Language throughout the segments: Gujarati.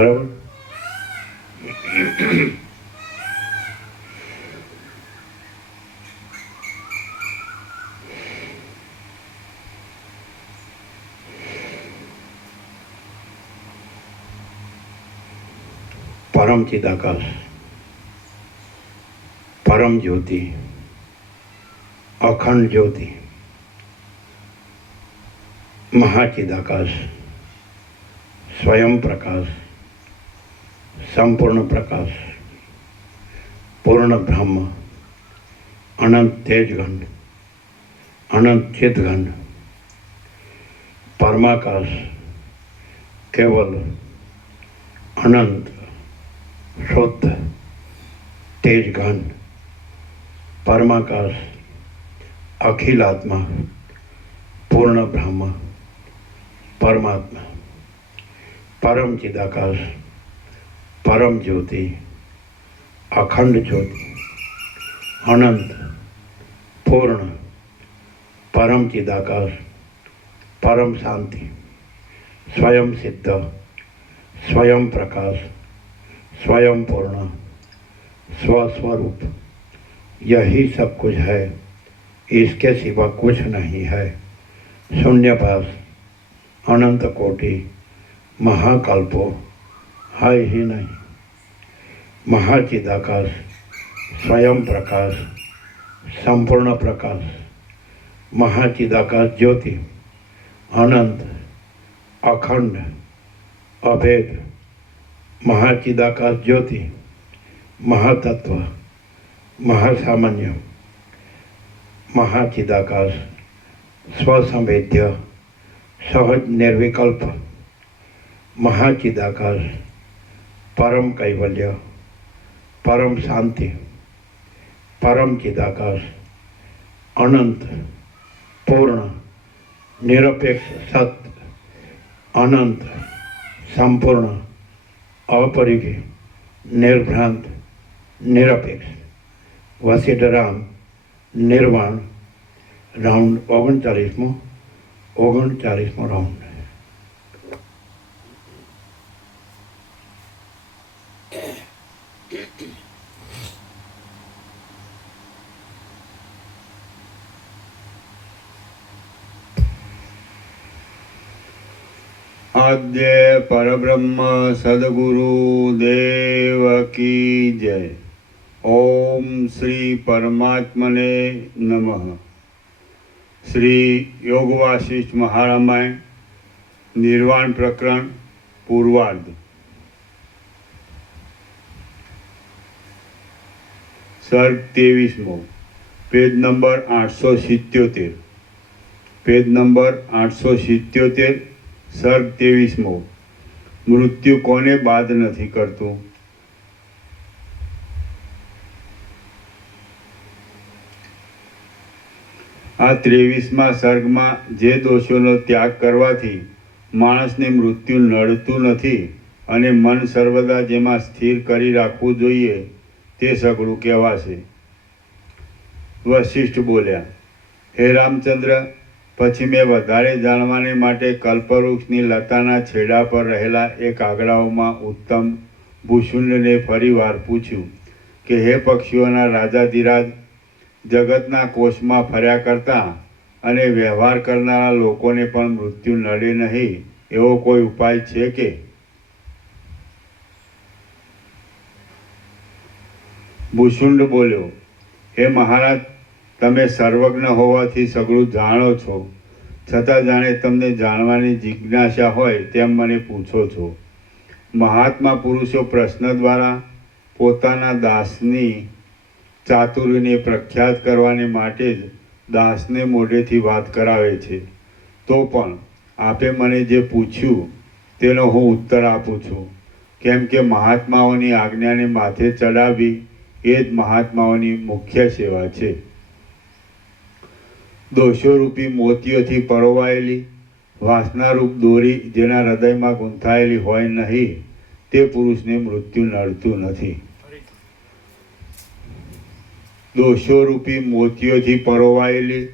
બરાબર. પરમ ચિદાકાશ, પરમ જ્યોતિ, અખંડ જ્યોતિ, મહાચિદાકાશ, સ્વયં પ્રકાશ, સંપૂર્ણ પ્રકાશ, પૂર્ણ બ્રહ્મ, અનંત તેજઘન, અનંત ચિદઘન, પરમાકાશ, કેવલ અનંત શુદ્ધ તેજઘન, પરમાકાશ, અખિલાત્મા, પૂર્ણ બ્રહ્મ, પરમાત્મા, પરમ ચિદાકાશ, પરમ જ્યોતિ, અખંડ જ્યોતિ, અનંત, પૂર્ણ, પરમ ચિદાકાશ, પરમ શાંતિ, स्वयं सिद्ध, स्वयं प्रकाश, स्वयं पूर्ण, स्वस्वरूप, यही सब कुछ है, इसके सिवा कुछ नहीं है. शून्यपास, अनंत कोटि, महाकल्पो है ही नहीं. महाचिदाकाश, स्वयं प्रकाश, संपूर्ण प्रकाश, महाचिदाकाश ज्योति, अनंत, अखंड, अभेद, महाचिदाकाश ज्योति, महातत्व, महासामान्य, महाचिदाकाश, स्वसंवेद्य, सहज निर्विकल्प, महाचिदाकाश, परम कैवल्य, परम शांति, परम चिदाकाश, अनंत, पूर्ण, निरपेक्ष सत्य, अनंत, संपूर्ण, अपरिघी, निर्भ्रांत, निरपेक्ष, वसीधराम, निर्वाण. राउंड 39મો રાઉન્ડ. आद्य परब्रह्म सद्गुरु देव की जय. ओम श्री परमात्मने नमः. श्री योग वासिष्ठ महारामायण निर्वाण प्रकरण पूर्वार्ध. सर्ग 23मो, पेज नंबर 877. पेज नंबर 877, सर्ग 23મો. મૃત્યુ કોને બાદ નથી કરતું? આ 23મા સર્ગમાં જે દોષોનો ત્યાગ કરવાથી માણસને મૃત્યુ નડતું નથી અને મન સર્વદા જેમાં સ્થિર કરી રાખવું જોઈએ તે સગળું કહેવાશે. વશિષ્ઠ બોલ્યા, હે રામચંદ્ર, પછી મેં વધારે જાણવાને માટે કલ્પવૃક્ષની લતાના છેડા પર રહેલા એક આંગણાઓમાં ઉત્તમ ભૂષુંડને ફરીવાર પૂછ્યું કે હે પક્ષીઓના રાજાધિરાજ, જગતના કોષમાં ફર્યા કરતા અને વ્યવહાર કરનારા લોકોને પણ મૃત્યુ નડે નહીં એવો કોઈ ઉપાય છે કે? ભૂષુંડ બોલ્યો, હે મહારાજ, તમે સર્વજ્ઞ હોવાથી સગળું જાણો છો, છતાં જાણે તમને જાણવાની જિજ્ઞાસા હોય તેમ મને પૂછો છો. મહાત્મા પુરુષો પ્રશ્ન દ્વારા પોતાના દાસની ચાતુરીને પ્રખ્યાત કરવાને માટે જ દાસને મોઢેથી વાત કરાવે છે. તો પણ આપે મને જે પૂછ્યું તેનો હું ઉત્તર આપું છું, કેમ કે મહાત્માઓની આજ્ઞાને માથે ચડાવવી એ જ મહાત્માઓની મુખ્ય સેવા છે. દોષોરૂપી મોતીઓથી પરોવાયેલી વાસનારૂપ દોરી જેના હૃદયમાં ગૂંથાયેલી હોય નહીં તે પુરુષને મૃત્યુ નડતું નથી. દોષોરૂપી મોતીઓથી પરોવાયેલી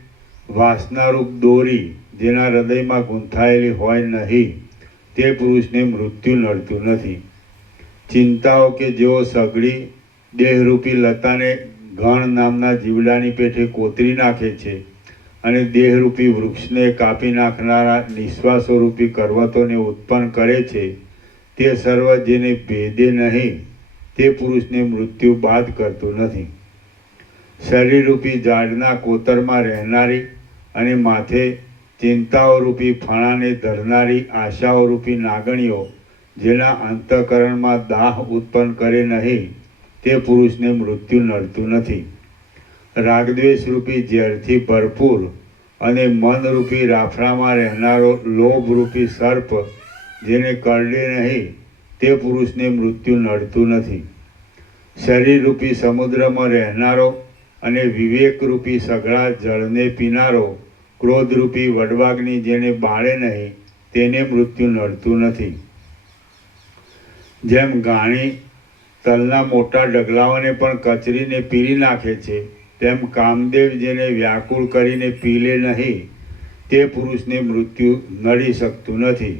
વાસનારૂપ દોરી જેના હૃદયમાં ગૂંથાયેલી હોય નહીં તે પુરુષને મૃત્યુ નડતું નથી. ચિંતાઓ કે જેઓ સઘળી દેહરૂપી લતાને ગણ નામના જીવડાની પેઠે કોતરી નાખે છે અને દેહરૂપી વૃક્ષને કાપી નાખનારા નિશ્વાસોરૂપી કરવતોને ઉત્પન્ન કરે છે, તે સર્વ જેને ભેદે નહીં તે પુરુષને મૃત્યુ બાદ કરતું નથી. શરીરરૂપી ઝાડના કોતરમાં રહેનારી અને માથે ચિંતાઓરૂપી ફણાને ધરનારી આશાઓરૂપી નાગણીઓ જેના અંતઃકરણમાં દાહ ઉત્પન્ન કરે નહીં તે પુરુષને મૃત્યુ નડતું નથી. રાગદ્વેષરૂપી ઝેરથી ભરપૂર અને મનરૂપી રાફડામાં રહેનારો લોભરૂપી સર્પ જેને કરડે નહીં તે પુરુષને મૃત્યુ નડતું નથી. શરીરરૂપી સમુદ્રમાં રહેનારો અને વિવેકરૂપી સઘળા જળને પીનારો ક્રોધરૂપી વડવાગ્નિ જેને બાળે નહીં તેને મૃત્યુ નડતું નથી. જેમ ગાણી તલના મોટા ડગલાઓને પણ કચરીને પીરી નાખે છે, તેમ કામદેવ જેને વ્યાકુળ કરીને પીલે નહીં તે પુરુષને મૃત્યુ નડી શકતું નથી.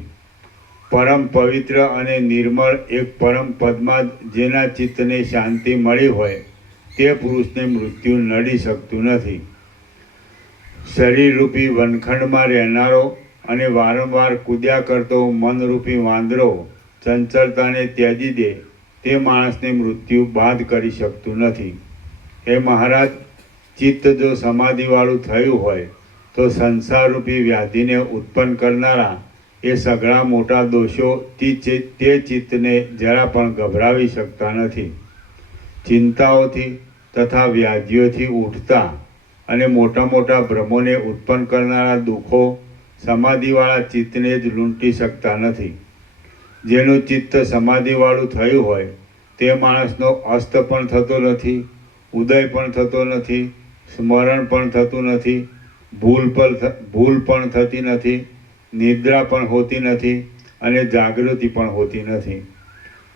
પરમ પવિત્ર અને નિર્મળ એક પરમ પદમાં જેના ચિત્તને શાંતિ મળી હોય તે પુરુષને મૃત્યુ નડી શકતું નથી. શરીરરૂપી વનખંડમાં રહેનારો અને વારંવાર કૂદ્યા કરતો મનરૂપી વાંદરો ચંચળતાને ત્યજી દે તે માણસને મૃત્યુ બાદ કરી શકતું નથી. હે મહારાજ, ચિત્ત જો સમાધિવાળું થયું હોય તો સંસારરૂપી વ્યાધિને ઉત્પન્ન કરનારા એ સઘળા મોટા દોષો તે ચિત્તને જરા પણ ગભરાવી શકતા નથી. ચિંતાઓથી તથા વ્યાધિઓથી ઉઠતા અને મોટા મોટા ભ્રમોને ઉત્પન્ન કરનારા દુઃખો સમાધિવાળા ચિત્તને જ લૂંટી શકતા નથી. જેનું ચિત્ત સમાધિવાળું થયું હોય તે માણસનો અસ્ત પણ થતો નથી, ઉદય પણ થતો નથી, સ્મરણ પણ થતું નથી, ભૂલ પણ થતી નથી, નિદ્રા પણ હોતી નથી અને જાગૃતિ પણ હોતી નથી.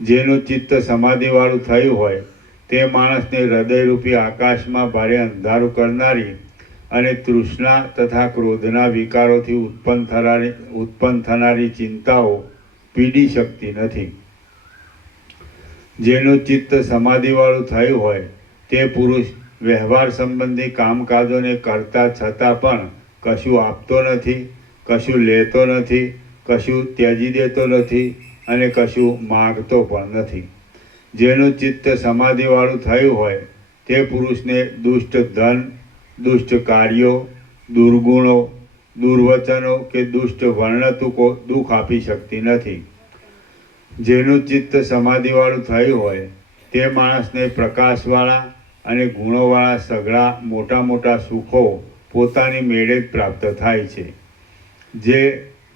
જેનું ચિત્ત સમાધિવાળું થયું હોય તે માણસને હૃદયરૂપી આકાશમાં ભારે અંધારું કરનારી અને તૃષ્ણા તથા ક્રોધના વિકારોથી ઉત્પન્ન થનારી ચિંતાઓ પીડી શકતી નથી. જેનું ચિત્ત સમાધિવાળું થયું હોય તે પુરુષ વ્યવહાર સંબંધી કામકાજોને કરતા છતાં પણ કશું આપતો નથી, કશું લેતો નથી, કશું ત્યજી દેતો નથી અને કશું માગતો પણ નથી. જેનું ચિત્ત સમાધિવાળું થયું હોય તે પુરુષને દુષ્ટ ધન, દુષ્ટ કાર્યો, દુર્ગુણો, દુર્વચનો કે દુષ્ટ વર્ણતુકો દુઃખ આપી શકતી નથી. જેનું ચિત્ત સમાધિવાળું થયું હોય તે માણસને પ્રકાશવાળા અને ગુણોવાળા સઘળા મોટા મોટા સુખો પોતાની મેળે જ પ્રાપ્ત થાય છે.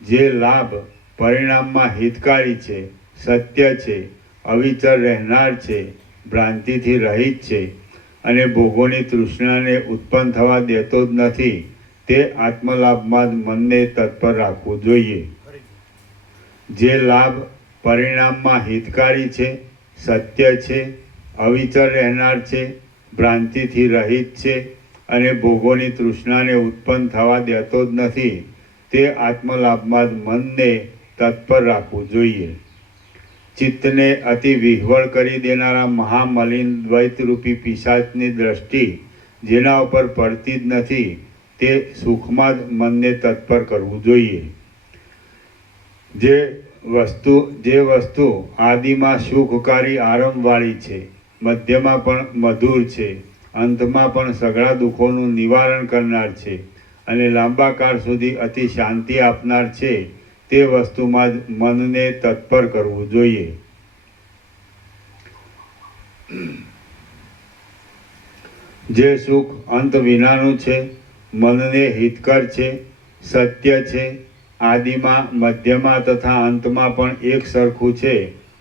જે લાભ પરિણામમાં હિતકારી છે, સત્ય છે, અવિચર રહેનાર છે, ભ્રાંતિથી રહિત છે અને ભોગોની તૃષ્ણાને ઉત્પન્ન થવા દેતો જ નથી તે આત્મલાભમાં જ મનને તત્પર રાખવું જોઈએ. જે લાભ પરિણામમાં હિતકારી છે, સત્ય છે, અવિચર રહેનાર છે, ભ્રાંતિથી રહિત છે અને ભોગોની તૃષ્ણાને ઉત્પન્ન થવા દેતો જ નથી તે આત્મલાભમાં જ મનને તત્પર રાખવું જોઈએ. ચિત્તને અતિ વિહ્વળ કરી દેનારા મહામલિન દ્વૈતરૂપી પિશાચની દ્રષ્ટિ જેના ઉપર પડતી જ નથી તે સુખમાં જ મનને તત્પર કરવું જોઈએ. જે વસ્તુ આદિમાં સુખકારી આરંભવાળી છે, મધ્યમાં પણ મધુર છે, અંતમાં પણ સઘળા દુઃખોનું નિવારણ કરનાર છે અને લાંબા કાળ સુધી અતિ શાંતિ આપનાર છે તે વસ્તુમાં જ મનને તત્પર કરવું જોઈએ. જે સુખ અંત વિનાનું છે, મનને હિતકર છે, સત્ય છે, આદિમાં, મધ્યમાં તથા અંતમાં પણ એક સરખું છે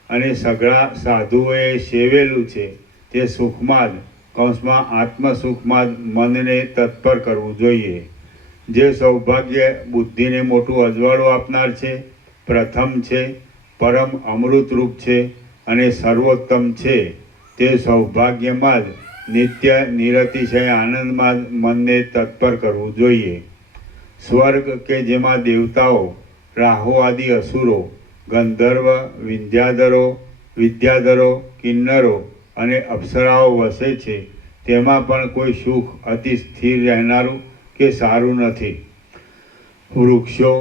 અને સઘળા સાધુઓએ સેવેલું છે તે સુખમાં જ કૌંસમાં આત્મસુખમાં જ મનને તત્પર કરવું જોઈએ. જે સૌભાગ્ય બુદ્ધિને મોટું અજવાળું આપનાર છે, પ્રથમ છે, પરમ અમૃતરૂપ છે અને સર્વોત્તમ છે તે સૌભાગ્યમાં જ નિત્ય નિરતિશય આનંદમાં જ મનને તત્પર કરવું જોઈએ. સ્વર્ગ કે જેમાં દેવતાઓ, રાહુ આદિ અસુરો, ગંધર્વ, વિંધ્યાધરો, વિદ્યાધરો, કિન્નરો અને અપ્સરાઓ વસે છે, તેમાં પણ કોઈ સુખ અતિ સ્થિર રહેનારું કે સારું નથી. વૃક્ષો,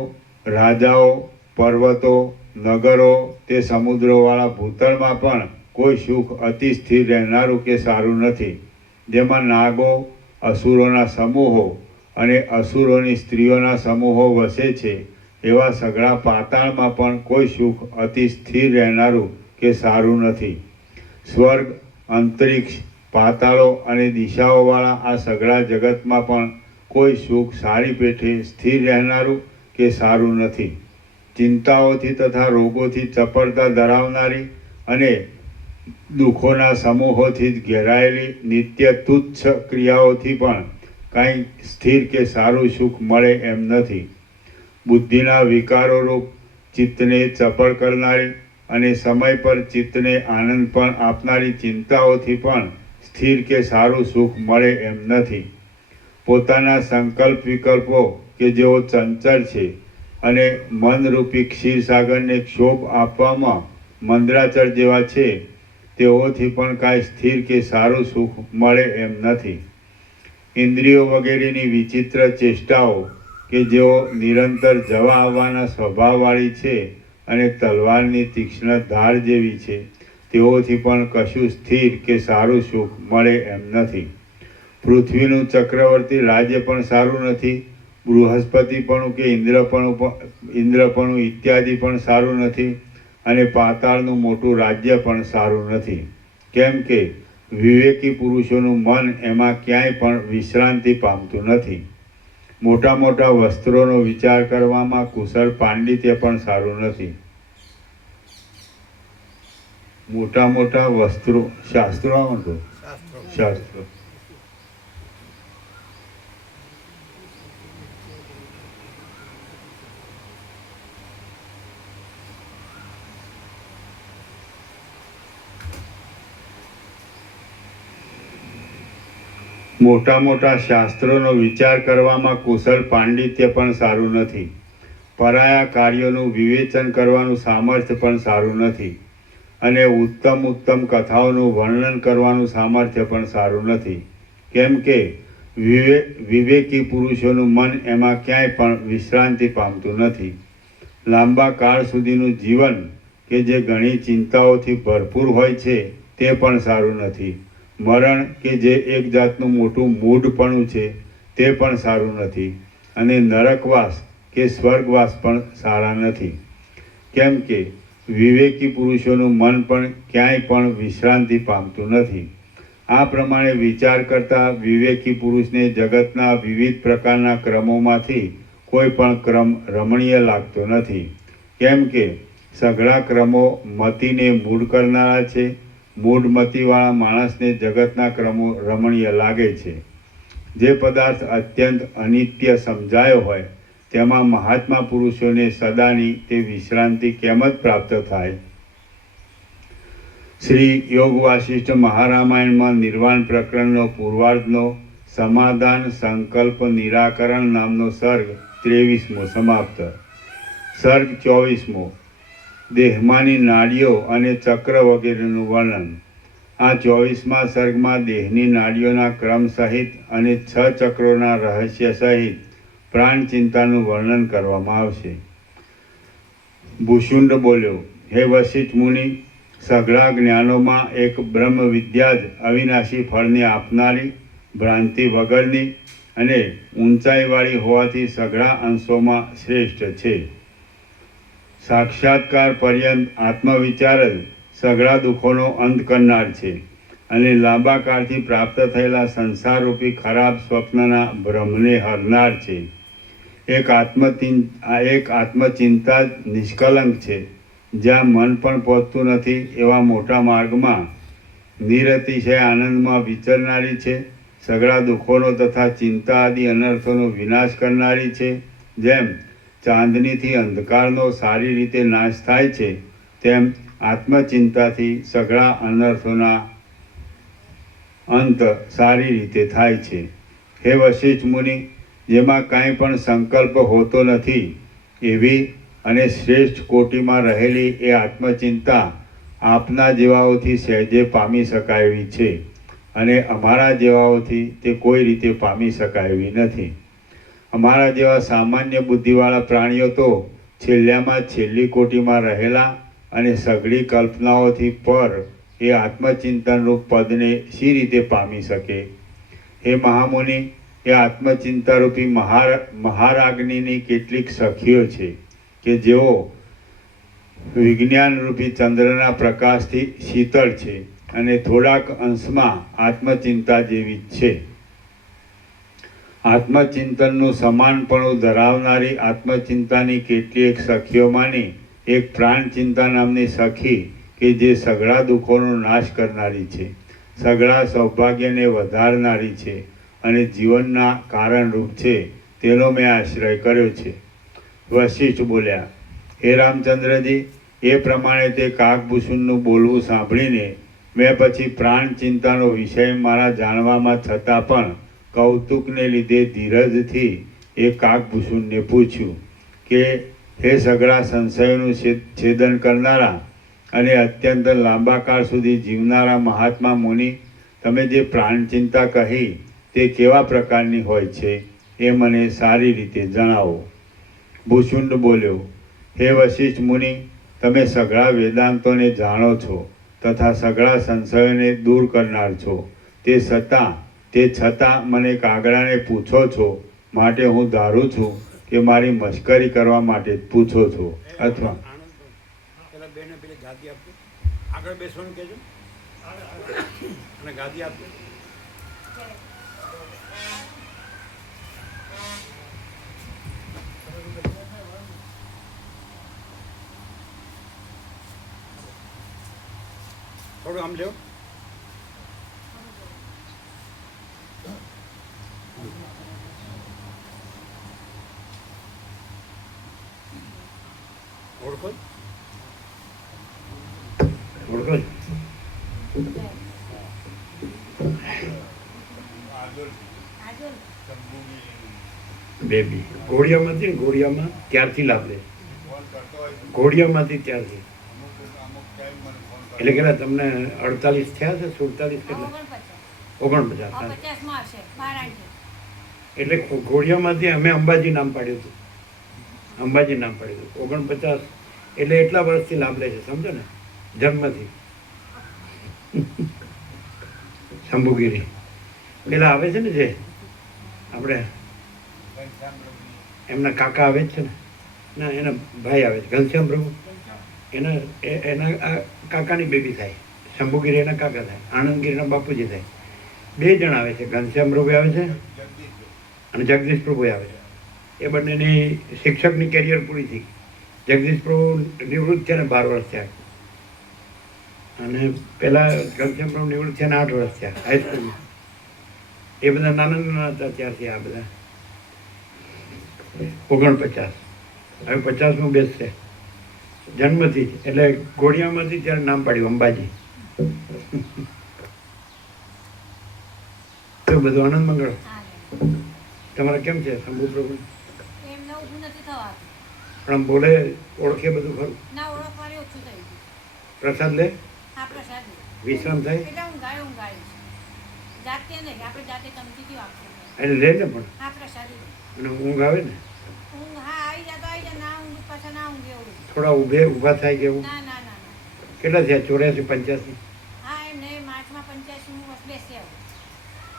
રાજાઓ, પર્વતો, નગરો, તે સમુદ્રોવાળા ભૂતળમાં પણ કોઈ સુખ અતિ સ્થિર રહેનારું કે સારું નથી. જેમાં નાગો, અસુરોના સમૂહો અને અસુરોની સ્ત્રીઓના સમૂહો વસે છે, એવા સઘળા પાતાળમાં પણ કોઈ સુખ અતિ સ્થિર રહેનારું કે સારું નથી. સ્વર્ગ, અંતરિક્ષ, પાતાળો અને દિશાઓવાળા આ સઘળા જગતમાં પણ કોઈ સુખ સારી પેઠે સ્થિર રહેનારું કે સારું નથી. ચિંતાઓથી તથા રોગોથી ચપળતા ધરાવનારી અને દુઃખોના સમૂહોથી જ ઘેરાયેલી નિત્ય તુચ્છ ક્રિયાઓથી પણ કાંઈ સ્થિર કે સારું સુખ મળે એમ નથી. બુદ્ધિના વિકારોરૂપ ચિત્તને ચપળ કરનારી અને સમય પર ચિત્તને આનંદ પણ આપનારી ચિંતાઓથી પણ સ્થિર કે સારું સુખ મળે એમ નથી. પોતાના સંકલ્પ વિકલ્પો કે જેઓ ચંચળ છે અને મનરૂપી ક્ષીરસાગરને ક્ષોભ આપવામાં મંદરાચળ જેવા છે, તેઓથી પણ કાંઈ સ્થિર કે સારું સુખ મળે એમ નથી. ઇન્દ્રિયો વગેરેની વિચિત્ર ચેષ્ટાઓ કે જેઓ નિરંતર જવા આવવાના સ્વભાવવાળી છે અને તલવારની તીક્ષ્ણ ધાર જેવી છે, તેઓથી પણ કશું સ્થિર કે સારું સુખ મળે એમ નથી. પૃથ્વીનું ચક્રવર્તી રાજ્ય પણ સારું નથી. બૃહસ્પતિપણું કે ઇન્દ્રપણું ઇત્યાદિ પણ સારું નથી. અને પાતાળનું મોટું રાજ્ય પણ સારું નથી. કેમ કે વિવેકી પુરુષોનું મન એમાં ક્યાંય પણ વિશ્રાંતિ પામતું નથી. મોટા મોટા વસ્ત્રોનો વિચાર કરવામાં કુશળ પાંડિત્ય પણ સારું નથી. મોટા મોટા વસ્ત્રો, શાસ્ત્રો શાસ્ત્રો મોટા મોટા શાસ્ત્રોનો વિચાર કરવામાં કુશળ પાંડિત્ય પણ સારું નથી. પરાયા કાર્યોનું વિવેચન કરવાનું સામર્થ્ય પણ સારું નથી. અને ઉત્તમ ઉત્તમ કથાઓનું વર્ણન કરવાનું સામર્થ્ય પણ સારું નથી. કેમ કે વિવેકી પુરુષોનું મન એમાં ક્યાંય પણ વિશ્રાંતિ પામતું નથી. લાંબા કાળ સુધીનું જીવન કે જે ઘણી ચિંતાઓથી ભરપૂર હોય છે, તે પણ સારું નથી. મરણ કે જે એક જાતનું મોટું મૂઢપણું છે, તે પણ સારું નથી. અને નરકવાસ કે સ્વર્ગવાસ પણ સારા નથી. કેમ કે વિવેકી પુરુષોનું મન પણ ક્યાંય પણ વિશ્રાંતિ પામતું નથી. આ પ્રમાણે વિચાર કરતા વિવેકી પુરુષને જગતના વિવિધ પ્રકારના ક્રમોમાંથી કોઈ પણ ક્રમ રમણીય લાગતો નથી. કેમ કે સઘળા ક્રમો મતિને મૂઢ કરનારા છે. મૂઢમતીવાળા માણસને જગતના ક્રમો રમણીય લાગે છે. જે પદાર્થ અત્યંત અનિત્ય સમજાયો હોય તેમાં મહાત્મા પુરુષોને સદાની તે વિશ્રાંતિ કેમ જ પ્રાપ્ત થાય? શ્રી યોગ વાસિષ્ઠ મહારામાયણમાં નિર્વાણ પ્રકરણનો પૂર્વાર્ધનો સમાધાન સંકલ્પ નિરાકરણ નામનો સર્ગ 23મો સમાપ્ત. સર્ગ 24મો દેહમાંની નાડીઓ અને ચક્ર વગેરેનું વર્ણન. આ 24મા સર્ગમાં દેહની નાડીઓના ક્રમ સહિત અને 6 ચક્રોના રહસ્ય સહિત પ્રાણ ચિંતાનું વર્ણન કરવામાં આવશે. ભૂષુંડ બોલ્યો, હે વશિષ્ઠ મુનિ, સઘળા જ્ઞાનોમાં એક બ્રહ્મ વિદ્યા જ અવિનાશી ફળને આપનારી, ભ્રાંતિ વગરની અને ઊંચાઈવાળી હોવાથી સઘળા અંશોમાં શ્રેષ્ઠ છે. સાક્ષાત્કાર પર્યંત આત્મવિચાર જ સઘળા દુઃખોનો અંત કરનાર છે અને લાંબા કાળથી પ્રાપ્ત થયેલા સંસારરૂપી ખરાબ સ્વપ્નના ભ્રમને હરનાર છે. એક આત્મચિંતા જ નિષ્કલંક છે. જ્યાં મન પણ પહોંચતું નથી એવા મોટા માર્ગમાં નિરતિશય આનંદમાં વિચરનારી છે. સઘળા દુઃખોનો તથા ચિંતા આદિ અનર્થોનો વિનાશ કરનારી છે. જેમ ચાંદનીથી અંધકારનો સારી રીતે નાશ થાય છે, તેમ આત્મચિંતાથી સઘળા અનર્થોના અંત સારી રીતે થાય છે. હે વશિષ્ઠ મુનિ, જેમાં કાંઈ પણ સંકલ્પ હોતો નથી એવી અને શ્રેષ્ઠ કોટીમાં રહેલી એ આત્મચિંતા આપના જેવાઓથી સહેજે પામી શકાય એવી છે, અને અમારા જેવાઓથી તે કોઈ રીતે પામી શકાય એવી નથી. અમારા જેવા સામાન્ય બુદ્ધિવાળા પ્રાણીઓ તો છેલ્લામાં છેલ્લી કોટીમાં રહેલા અને સઘળી કલ્પનાઓથી પર એ આત્મચિંતનરૂપ પદને શી રીતે પામી શકે? હે મહામુનિ, એ આત્મચિંતારૂપી મહારાજ્ઞીની કેટલીક સખીઓ છે કે જેઓ વિજ્ઞાનરૂપી ચંદ્રના પ્રકાશથી શીતળ છે અને થોડાક અંશમાં આત્મચિંતા જેવી જ છે. આત્મચિંતનનું સમાનપણું ધરાવનારી આત્મચિંતાની કેટલીક સખીઓમાંની એક પ્રાણચિંતા નામની સખી કે જે સઘળા દુઃખોનો નાશ કરનારી છે, સઘળા સૌભાગ્યને વધારનારી છે અને જીવનના કારણરૂપ છે, તેનો મેં આશ્રય કર્યો છે. વશિષ્ઠ બોલ્યા, હે રામચંદ્રજી, એ પ્રમાણે તે કાગભૂષણનું બોલવું સાંભળીને મેં પછી પ્રાણચિંતાનો વિષય મારા જાણવામાં છતાં પણ કૌતુકને લીધે ધીરજથી એ કાગભૂષણને પૂછ્યું કે હે સઘળા સંશયોનું છેદન કરનારા અને અત્યંત લાંબા કાળ સુધી જીવનારા મહાત્મા મુનિ, તમે જે પ્રાણચિંતા કહી તે કેવા પ્રકારની હોય છે એ મને સારી રીતે જણાવો. ભૂષુંડ બોલ્યો, હે વશિષ્ઠ મુનિ, તમે સઘળા વેદાંતોને જાણો છો તથા સઘળા સંશયોને દૂર કરનાર છો, તે છતાં મને કાગડાને પૂછો છો, માટે હું ધારું છું કે મારી મશ્કરી કરવા માટે જ પૂછો છો. અથવા આગળ બેસવાનું કહેજો અને ગાદી આપજો. થોડું આમ લ્યો. ઓળખો ઓળખો બેબી ઘોડિયામાંથી ઘોડિયામાં ત્યારથી લાભ લે, ઘોડિયામાંથી ત્યારથી એટલે કેટલા તમને 48 થયા છે? 47 કેટલા? 49. એટલે ઘોડિયામાંથી અમે અંબાજી નામ પાડ્યું હતું, અંબાજી નામ પાડ્યું હતું. 49 એટલે એટલા વર્ષથી લાભ લે છે, સમજો ને, જન્મથી. શંભુગીરી પેલા આવે છે ને, જે આપણે એમના કાકા આવે જ છે ને, ના એના ભાઈ આવે છે, ઘનશ્યામ પ્રભુ, એના કાકાની બેબી થાય. શંભુગીરી એના કાકા થાય, આનંદગીરીના બાપુજી થાય. 2 જણ આવે છે, ઘનશ્યામ પ્રભુ આવે છે અને જગદીશ પ્રભુ આવે છે. એ બંનેની શિક્ષકની કેરિયર પૂરી થઈ. જગદીશ પ્રભુ નિવૃત્ત થયા ને 12 વર્ષ થયા, અને પહેલાં ઘનશ્યામ પ્રભુ નિવૃત્ત થયા ને 8 વર્ષ થયા હાઈસ્કૂલમાં. એ બધા નાના નાના હતા ત્યારથી આ બધા 49. હવે 50મું બેસશે જન્મથી જ. એટલે ઘોડિયામાંથી ત્યારે નામ પાડ્યું અંબાજી. તો બધું આનંદ મંગળ. તમારે કેમ છે શંભુ પ્રભુ? પણ આમ બોલે, ઓળખે બધું ખરું? પ્રસાદ લે, વિશ્રામ થાય એટલે લે ને, પણ અને ઊંઘ આવે ને, થોડા ઊભા થાય કે એવું? કેટલા થયા? 84, 85?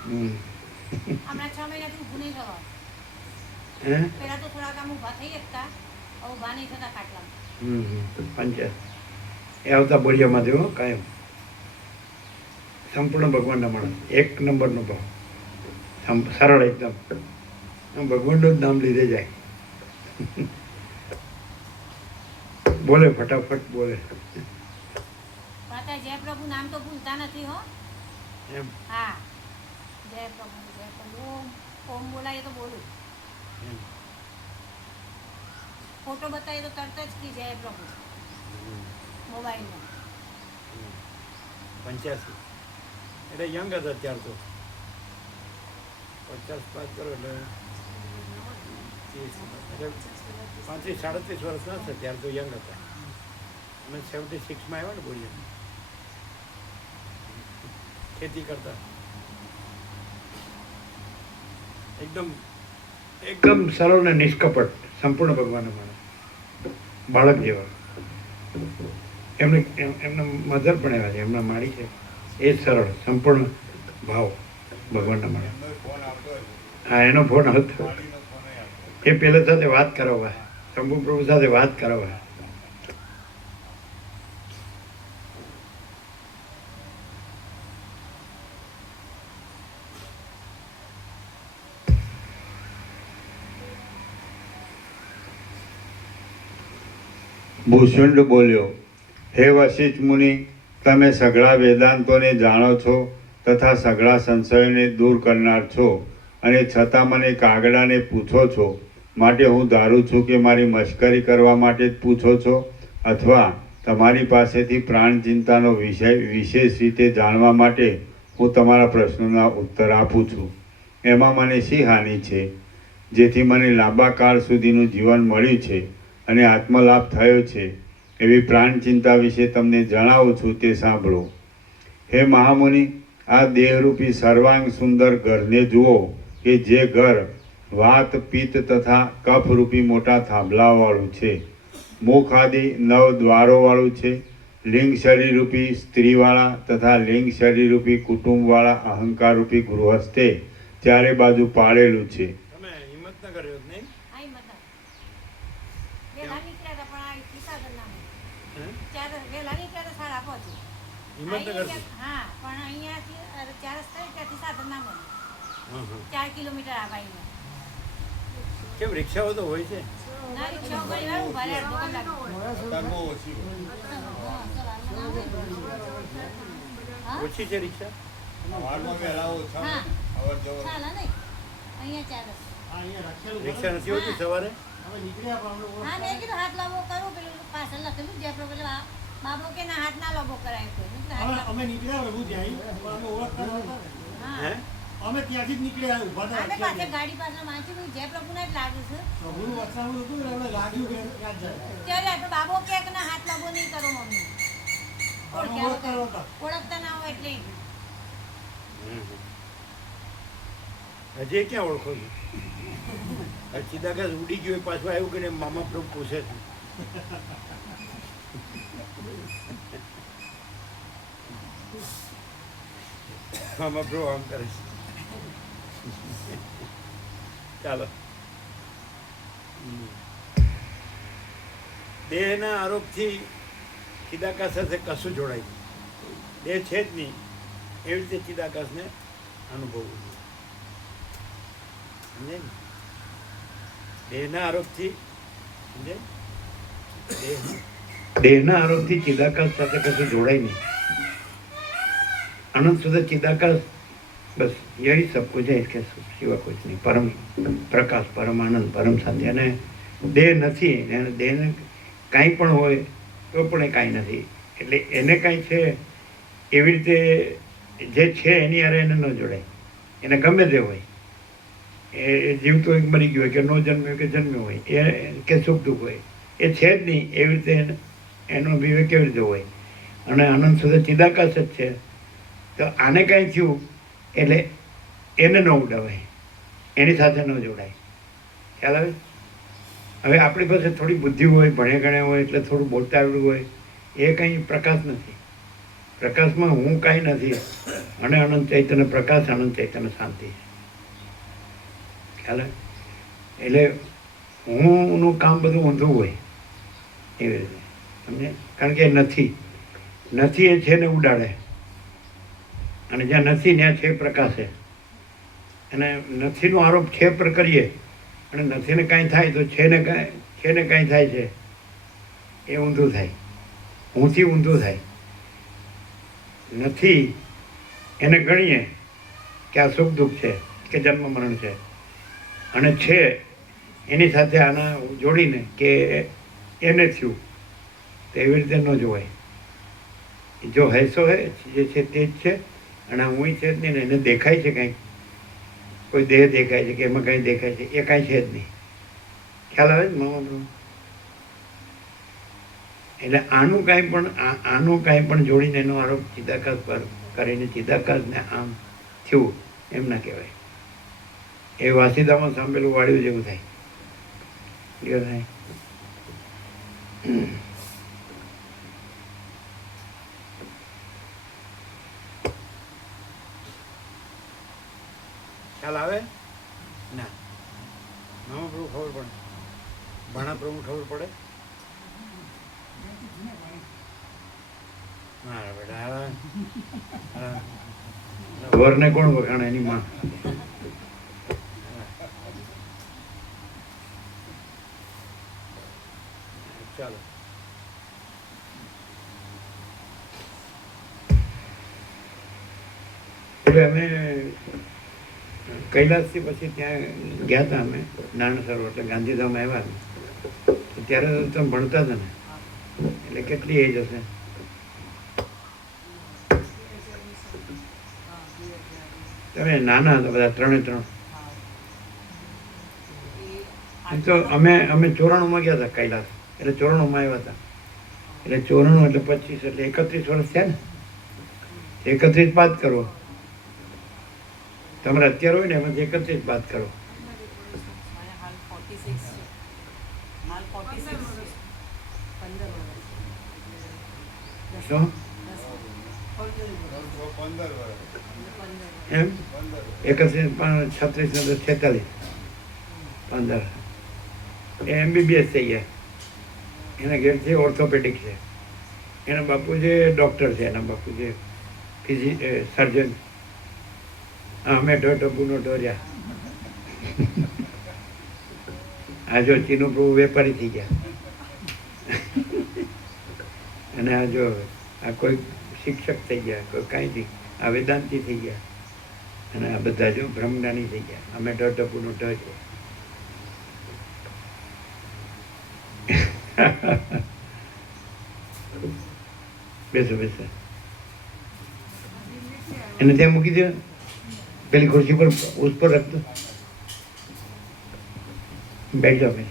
હમણાં 6 મહિનાથી ઊભું નહીં થવાનું. પહેલા તો થોડા કામ ઊભા થઈ શકતા, હવે ઊભા નહીં થતા ખાટલામાં. 85 એ આવતા બળિયામાંથી હો, કાયમ સંપૂર્ણ ભગવાનના માણસ, 1 નંબરનો ભાવ, સરળ એકદમ. ભગવાનનું જ નામ લીધે જાય. બોલે ફટાફટ બોલે. માતા જય પ્રભુ નામ તો ભૂલતા નથી હો. એમ? હા, જય પ્રભુ, જય પ્રભુ. ઓમ બોલાય તો બોલું. ફોટો બતાવીએ તો તરત જ કી જય પ્રભુ મોબાઈલમાં. 85 એટલે યંગ હતા ત્યાર તો. 50 પાસ કરો એટલે 35-37 વર્ષના છે, ત્યાર તો યંગ હતા. અમે 76માં આવ્યા ને બોલીએ. ખેતી કરતા એકદમ સરળ ને નિષ્કપટ સંપૂર્ણ ભગવાનના માણસ, બાળક જેવા. એમના મધર પણ એવા છે, એમના માળી છે, એ સરળ સંપૂર્ણ ભાવ ભગવાનના માણસ. હા, એનો ફોન આવતો, એ પેલા સાથે વાત કરાવવા, શંભુ પ્રભુ સાથે વાત કરાવવા. ભૂષુંડ બોલ્યો, હે વશિષ્ઠ મુનિ, તમે સઘળા વેદાંતોને જાણો છો તથા સઘળા સંશયોને દૂર કરનાર છો, અને છતાં મને કાગડાને પૂછો છો. માટે હું ધારું છું કે મારી મશ્કરી કરવા માટે જ પૂછો છો, અથવા તમારી પાસેથી પ્રાણ ચિંતાનો વિષય વિશેષ રીતે જાણવા માટે હું તમારા પ્રશ્નોના ઉત્તર આપું છું. એમાં મને શી હાનિ છે? જેથી મને લાંબા કાળ સુધીનું જીવન મળ્યું છે અને આત્મલાભ થયો છે, એવી પ્રાણ ચિંતા વિશે તમને જણાવું છું, તે સાંભળો. હે મહામુનિ, આ દેહરૂપી સર્વાંગ સુંદર ઘરને જુઓ, કે જે ઘર વાત, પિત્ત તથા કફરૂપી મોટા થાંભલાવાળું છે, મુખ આદિ 9 દ્વારોવાળું છે, લિંગ શરીરરૂપી સ્ત્રીવાળા તથા લિંગ શરીરરૂપી કુટુંબવાળા અહંકારરૂપી ગૃહસ્થે ચારે બાજુ પાળેલું છે. હિંમતનગર નહીં? વેલા નીકળ્યા હતા પણ આ હિસાગરના વેલા નીકળ્યા હતા 5:30. હિંમતનગર? હા, પણ અહીંયાથી 4 રસ્તા ત્યાંથી સાધન ના મળે. 4 કિલોમીટર આવાય. કેમ રિક્ષાઓ તો હોય છે? ના, રિક્ષાઓ ઘણી વાર ઉભા રહે, અડધો કલાક. ઓછી છે રિક્ષા? હા, ચાલે નહીં. અહીંયા 4 રસ્તા. રિક્ષા નથી હોતી સવારે? હા, મેં કીધું હાથ લાંબો કરું, પેલું પાછળ લખેલું જે પેલું બાબો કે ના હાથ ના લાંબો કરાય કોઈ. અમે નીકળ્યા પ્રભુ ત્યાં અમે ઓળખ કરવા હા, અમે ત્યાંથી જ નીકળ્યા ઉભા અમે પાછળ ગાડી પાછળ વાંચી જય પ્રભુને જ લાગે છે. પ્રભુનું વચનામૃત હતું ને એટલે લાગ્યું કે યાદ જાય. ત્યારે આપણે બાબો કે ના હાથ લાંબો નહીં કરો મમ્મી. ઓળખતા ના હોય એટલે હજી ક્યાં ઓળખો છો? ચિદાકાશ ઉડી ગયો પાછું આવ્યું કે મામા પ્રભુ પૂછે છે. મામા પ્રભુ આમ કરે છે. ચાલો. દેહના આરોપથી ચિદાકાશ સાથે કશું જોડાય નહીં. દેહ છે જ નહીં, એવી રીતે ચિદાકાશને અનુભવવું જોઈએ. સમજે ને? દેહના આરોપથી સમજે? દેહના આરોપથી ચિદાકાશ સાથે કશું જોડાય નહીં. अनंत सुधा चिदाकाश बस यही सब कुछ है, इसके सिवा कुछ नहीं. परम प्रकाश, परम आनंद, परम शांति. અને દેહ નથી, એને દેહને કાંઈ પણ હોય તો પણ એ કાંઈ નથી. એટલે એને કાંઈ છે એવી રીતે જે છે એની હારે એને ન જોડાય. એને ગમે તે હોય, એ જીવતો હોય મરી ગયો હોય, કે નો જન્મ્યો કે જન્મ્યો હોય, એ કે સુખ દુઃખ હોય, એ છે જ નહીં. એવી રીતે એનો વિવેક કેવી રીતે હોય? અને અનંત સુધા ચિદાકાશ જ છે. તો આને કાંઈ થયું એટલે એને ન ઉડાવાય, એની સાથે ન જોડાય. ખ્યાલ આવે? હવે આપણી પાસે થોડી બુદ્ધિ હોય, ભણ્યા ગણ્યા હોય, એટલે થોડું બોલતા આવડ્યું હોય, એ કંઈ પ્રકાશ નથી. પ્રકાશમાં હું કાંઈ નથી, અને અનંત ચૈતન્ય પ્રકાશ, અનંત ચૈતન્ય શાંતિ. ખ્યાલ આવે? એટલે હુંનું કામ બધું ઊંધું હોય એવી રીતે, સમજે? કારણ કે નથી એ છે ને ઉડાડે, અને જ્યાં નથી ત્યાં છે પ્રકાશે. અને નથીનો આરોપ છે પર કરીએ અને નથીને કાંઈ થાય તો છે ને કાંઈ થાય છે, એ ઊંધું થાય, હુંથી ઊંધું થાય. નથી એને ગણીએ કે આ સુખ દુઃખ છે, કે જન્મ મરણ છે, અને છે એની સાથે આના જોડીને કે એને થયું, તો એવી રીતે ન જોવાય. જો હૈસો હે જે છે તે જ છે, અને હું છે જ નહીં ને એને દેખાય છે કાંઈક, કોઈ દેહ દેખાય છે કે એમાં કાંઈ દેખાય છે, એ કાંઈ છે જ નહીં. ખ્યાલ આવે ને મામા? એટલે આનું કાંઈ પણ જોડીને એનો આરોપ ચિદાકાશ પર કરીને ચિદાકાશને આમ થયું એમ ના કહેવાય. એ વાસીદામાં સાંભળેલું વાળ્યું જેવું થાય. ક્લિયર થાય? ખ્યાલ આવે ના? નામા પ્રભુ ખબર પડે, ભાણા પ્રભુ ખબર પડે. મારા બેટા વરને કોણ વખાણે? એની માં. ચાલો એટલે અમે કૈલાસથી પછી ત્યાં ગયા હતા અમે નારાયણ સરોવર એટલે ગાંધીધામ આવ્યા તો ત્યારે તો તમે ભણતા હતા ને એટલે કેટલી એજ હશે? તમે નાના હતા બધા, 3 એમ તો અમે 94માં ગયા હતા કૈલાસ, એટલે 94માં આવ્યા હતા. એટલે 94 એટલે 25 એટલે 31 વર્ષ થયા ને. 31 બાદ કરો તમારે અત્યારે હોય ને એમાંથી 31 બાદ કરો. શું એમ? 31 36 ને 46 15 એ MBBS થઈ ગયા. એના ઘેરથી ઓર્થોપેડિક છે. એના બાપુ જે ડૉક્ટર છે, એના બાપુ જે સર્જન. અમે ડબુનો ડોર્યા. આ જો ચીનુ પ્રભુ વેપારી થઈ ગયા. અને આ જો આ કોઈ શિક્ષક થઈ ગયા, કોઈ કાંઈ નહીં, આ વેદાંતિ થઈ ગયા. અને આ બધા જો બ્રહ્મજ્ઞાની થઈ ગયા. અમે ડબુનો ડોર્યા. બેસો બેસો. એને ત્યાં મૂકી દો, પેલી ખુરશી પર ઉસ પર રખતો. બેઠ જાઓ મેં.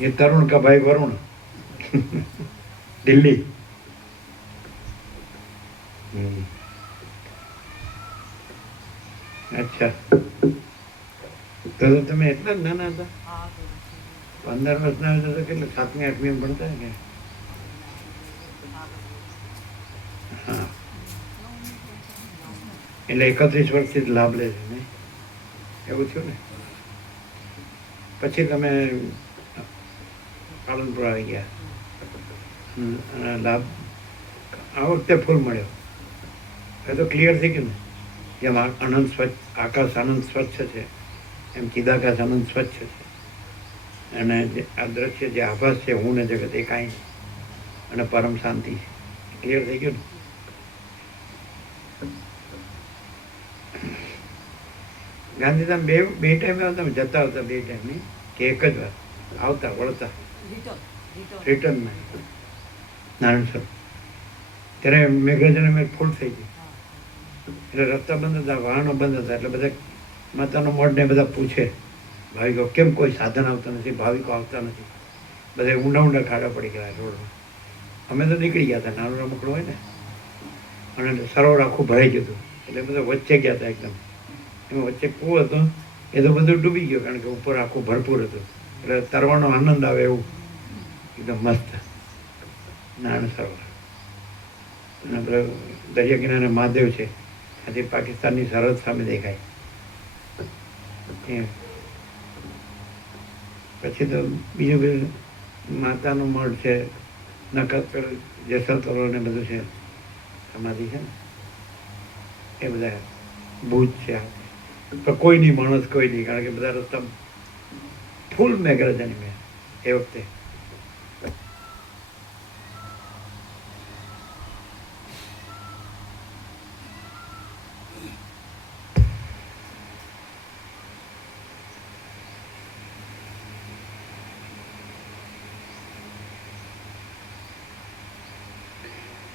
ये तरुण का भाई वरुण दिल्ली. અચ્છા, તો તમે એટલા જ નાના હતા? 15 વર્ષના હતા તો કેટલે 7મી 8મી ભણતા કે? હા, એટલે 31 વર્ષથી જ લાભ લે છે ને, એવું થયું ને. પછી તમે પાલનપુર આવી ગયા અને લાભ આ વખતે ફૂલ મળ્યો. એ તો ક્લિયર થઈ ગયું ને. જેમ આનંદ સ્વચ્છ, આકાશ આનંદ સ્વચ્છ છે, એમ ચિદાકાશ આનંદ સ્વચ્છ છે. અને જે આ દ્રશ્ય જે આભાસ છે, હું ને જગત, એ કાંઈ નહીં. અને પરમ શાંતિ છે. ક્લિયર થઈ ગયું ને. ગાંધીધામ બે ટાઈમે આવતા, જતા આવતા 2 ટાઈમ નહીં કે એક જ વાર આવતા વળતા રિટર્નમાં નારાયણ સર. ત્યારે મેઘરાજાને મેં ફૂલ થઈ ગઈ. એટલે રસ્તા બંધ હતા, વાહનો બંધ હતા. એટલે બધા માતાનો મઢને બધા પૂછે, ભાવિકો કેમ કોઈ સાધન આવતા નથી, ભાવિકો આવતા નથી. બધા ઊંડા ઊંડા ખાડા પડી ગયા રોડમાં. અમે તો નીકળી ગયા હતા, નાનું રમકડું હોય ને, અને સરોવર આખું ભરાઈ ગયું હતું. એટલે બધા વચ્ચે ગયા હતા એકદમ. એમાં વચ્ચે કૂવો હતો, એ તો બધું ડૂબી ગયો, કારણ કે ઉપર આખું ભરપૂર હતું. એટલે તરવાનો આનંદ આવે એવું એકદમ મસ્ત નારાયણ સરોવર. અને આપણે દરિયા કિનારે મહાદેવ છે, આથી પાકિસ્તાનની સરહદ સામે દેખાય. પછી તો બીજું બધું માતાનું મઢ છે, નખત્રાણા જેસલ તળાવ ને બધું છે, સમાધિ છે ને, એ બધા ભૂજ છે. પણ કોઈ નહીં, માણસ કોઈ નહીં, કારણ કે બધા રસ્તા ફૂલ મેઘરાજાની મેં એ વખતે.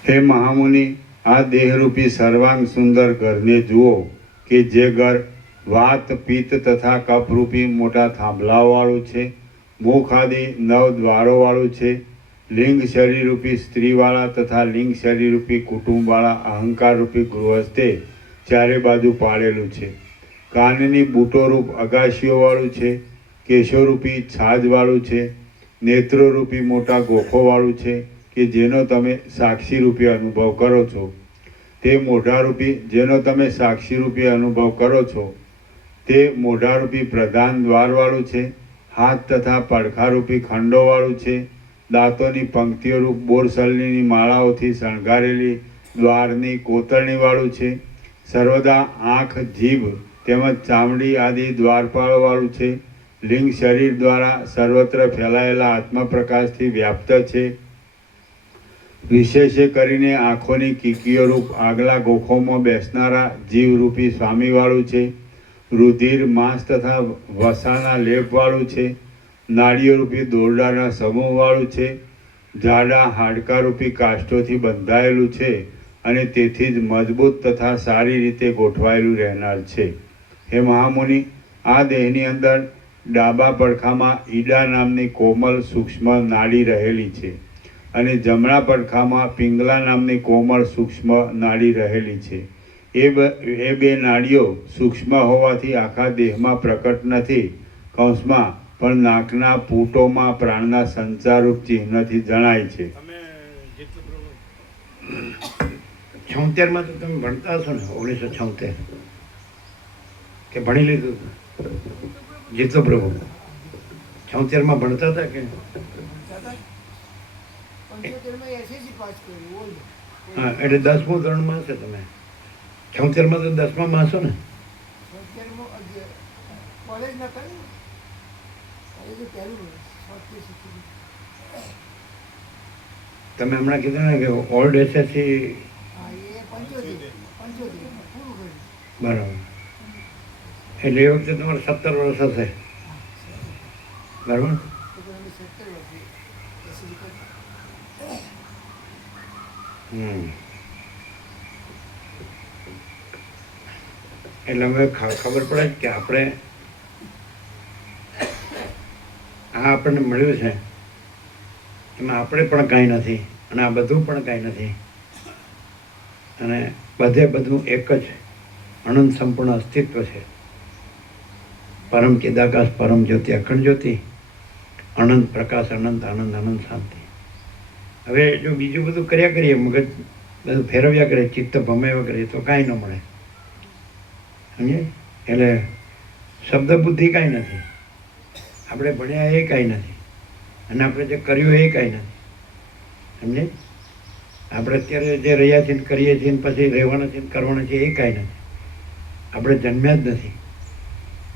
હે મહામુનિ, આ દેહરૂપી સર્વાંગ સુંદર ઘરને જુઓ કે જે ઘર વાત પિત્ત તથા કફરૂપી મોટા થાંભલાઓવાળું છે, મુખ આદિ 9 દ્વારોવાળું છે, લિંગ શરીરરૂપી સ્ત્રીવાળા તથા લિંગ શરીરરૂપી કુટુંબવાળા અહંકારરૂપી ગૃહસ્થે ચારે બાજુ પાડેલું છે. કાનની બૂટોરૂપ અગાશીઓવાળું છે, કેશોરૂપી છાજવાળું છે, નેત્રોરૂપી મોટા ગોખોવાળું છે કે જેનો તમે સાક્ષીરૂપી અનુભવ કરો છો. તે મોઢારૂપી જેનો તમે સાક્ષીરૂપી અનુભવ કરો છો તે મોઢારૂપી પ્રધાન દ્વારવાળું છે. હાથ તથા પડખારૂપી ખંડોવાળું છે. દાંતોની પંક્તિઓરૂપ બોરસલની માળાઓથી શણગારેલી દ્વારની કોતરણીવાળું છે. સર્વદા આંખ, જીભ તેમજ ચામડી આદિ દ્વારપાળોવાળું છે. લિંગ શરીર દ્વારા સર્વત્ર ફેલાયેલા આત્મપ્રકાશથી વ્યાપ્ત છે. વિશેષે કરીને આંખોની કીકીઓરૂપ આગલા ગોખોમાં બેસનારા જીવરૂપી સ્વામીવાળું છે. રુધિર, માંસ તથા વસાના લેપવાળું છે. નાડીઓરૂપી દોરડાના સમૂહવાળું છે. જાડા હાડકારૂપી કાષ્ઠોથી બંધાયેલું છે અને તેથી જ મજબૂત તથા સારી રીતે ગોઠવાયેલું રહેનાર છે. હે મહામુનિ, આ દેહની અંદર ડાબા પડખામાં ઈડા નામની કોમલ સૂક્ષ્મ નાડી રહેલી છે અને જમણા પડખામાં પિંગલા નામની કોમળ સૂક્ષ્મ નાડી રહેલી છે. એ બે નાડીઓ સૂક્ષ્મ હોવાથી આખા દેહમાં પ્રકટ નથી, કૌંસમાં પણ નાકના પૂટોમાં પ્રાણના સંચારરૂપ ચિહ્નથી જણાય છે. 76માં તો તમે ભણતા હશો ને? 1976 કે ભણી લીધું હતું? જીતો પ્રભુ 76માં ભણતા હતા કે? હા, એટલે 10મું ધોરણમાં હશે તમે. 76માં તો 10મામાં હશો ને? તમે હમણાં કીધું ને કે ઓલ્ડ એસએસસી બરાબર, એટલે એ વખતે તમારે 17 વર્ષ હશે બરાબર? એટલે હવે ખબર પડે કે આપણે આ આપણને મળ્યું છે એમાં આપણે પણ કાંઈ નથી અને આ બધું પણ કાંઈ નથી અને બધે બધું એક જ અનંત સંપૂર્ણ અસ્તિત્વ છે. પરમ ચિદાકાશ, પરમ જ્યોતિ, અખંડ જ્યોતિ, અનંત પ્રકાશ, અનંત આનંદ, અનંત શાંતિ. હવે જો બીજું બધું કર્યા કરીએ, મગજ બધું ફેરવ્યા કરે, ચિત્ત ભમાવ્યા કરીએ તો કાંઈ ન મળે. સમજે? એટલે શબ્દ બુદ્ધિ કાંઈ નથી, આપણે ભણ્યા એ કાંઈ નથી અને આપણે જે કર્યું એ કાંઈ નથી. સમજે? આપણે અત્યારે જે રહ્યા છીએ કરીએ છીએ પછી રહેવાના છીએ કરવાના છીએ એ કાંઈ નથી. આપણે જન્મ્યા જ નથી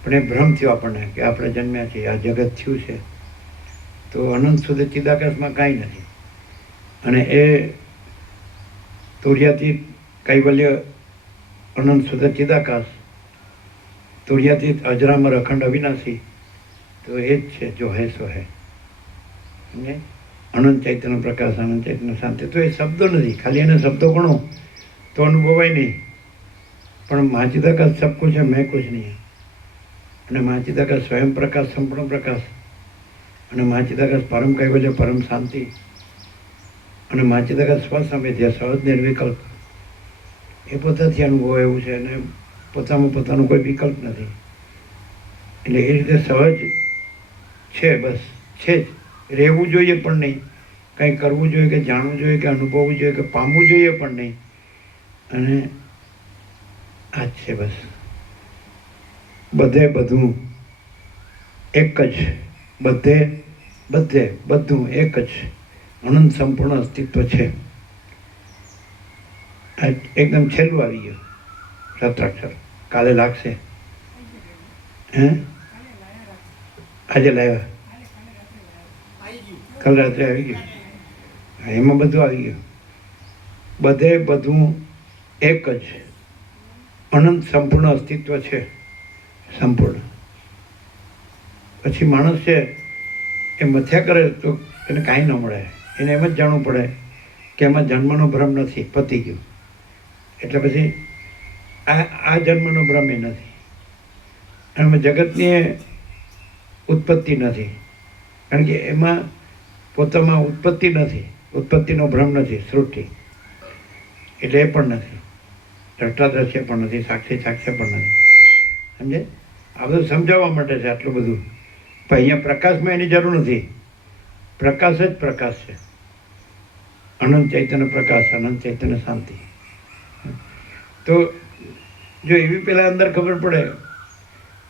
પણ એ ભ્રમ થયો આપણને કે આપણે જન્મ્યા છીએ, આ જગત થયું છે. તો અનંત સુધી ચિદાકાશમાં કાંઈ નથી અને એ તુર્યાતીત કૈવલ્ય અનંત સુધી ચિદાકાશ, તુર્યાતીત અજરામર અખંડ અવિનાશી, તો એ જ છે જો હે સો હે. સમજે? અનંત ચૈતન્ય પ્રકાશ, અનંત ચૈતન્ય શાંતિ. તો એ શબ્દો નથી, ખાલી એને શબ્દો ગણો તો અનુભવાય નહીં. પણ મહાચિદાકાશ સબ કુછ है, मैं कुछ नहीं. અને મહાચિદાકાશ સ્વયં પ્રકાશ, સંપૂર્ણ પ્રકાશ, અને મહાચિદાકાશ પરમ કૈવલ્ય, પરમ શાંતિ, અને મહાચિદાકાશ સ્વસામેધ્ય, સહજ નિર્વિકલ્પ. એ પોતાથી અનુભવ એવું છે અને પોતામાં પોતાનો કોઈ વિકલ્પ નથી. એટલે એ રીતે સહજ છે, બસ છે જ. રહેવું જોઈએ પણ નહીં, કંઈ કરવું જોઈએ કે જાણવું જોઈએ કે અનુભવવું જોઈએ કે પામવું જોઈએ પણ નહીં. અને આ જ છે બસ. બધે બધું એક જ, બધે બધું એક જ અનંત સંપૂર્ણ અસ્તિત્વ છે. આ એકદમ છેલ્લું આવી ગયું સત્રાક્ષર. કાલે લાગશે. હે? આજે લાવ્યા? કાલ રાત્રે આવી ગયું. એમાં બધું આવી ગયું. બધે બધું એક જ અનંત સંપૂર્ણ અસ્તિત્વ છે, સંપૂર્ણ. પછી માણસ છે એ મથ્યા કરે તો એને કાંઈ ન મળે. એને એમ જ જાણવું પડે કે એમાં જન્મનો ભ્રમ નથી, પતી ગયું. એટલે પછી આ જન્મનો ભ્રમ એ નથી અને જગતની ઉત્પત્તિ નથી, કારણ કે એમાં પોતામાં ઉત્પત્તિ નથી, ઉત્પત્તિનો ભ્રમ નથી, સૃષ્ટિ એટલે એ પણ નથી, દ્રષ્ટા દ્રશ્ય પણ નથી, સાક્ષી સાક્ષ્ય પણ નથી. સમજે? આ બધું સમજાવવા માટે છે આટલું બધું. પણ અહીંયા પ્રકાશમાં એની જરૂર નથી. પ્રકાશ જ પ્રકાશ છે. અનંત ચૈતન્ય પ્રકાશ, અનંત ચૈતન્ય શાંતિ. તો જો એવી પહેલાં અંદર ખબર પડે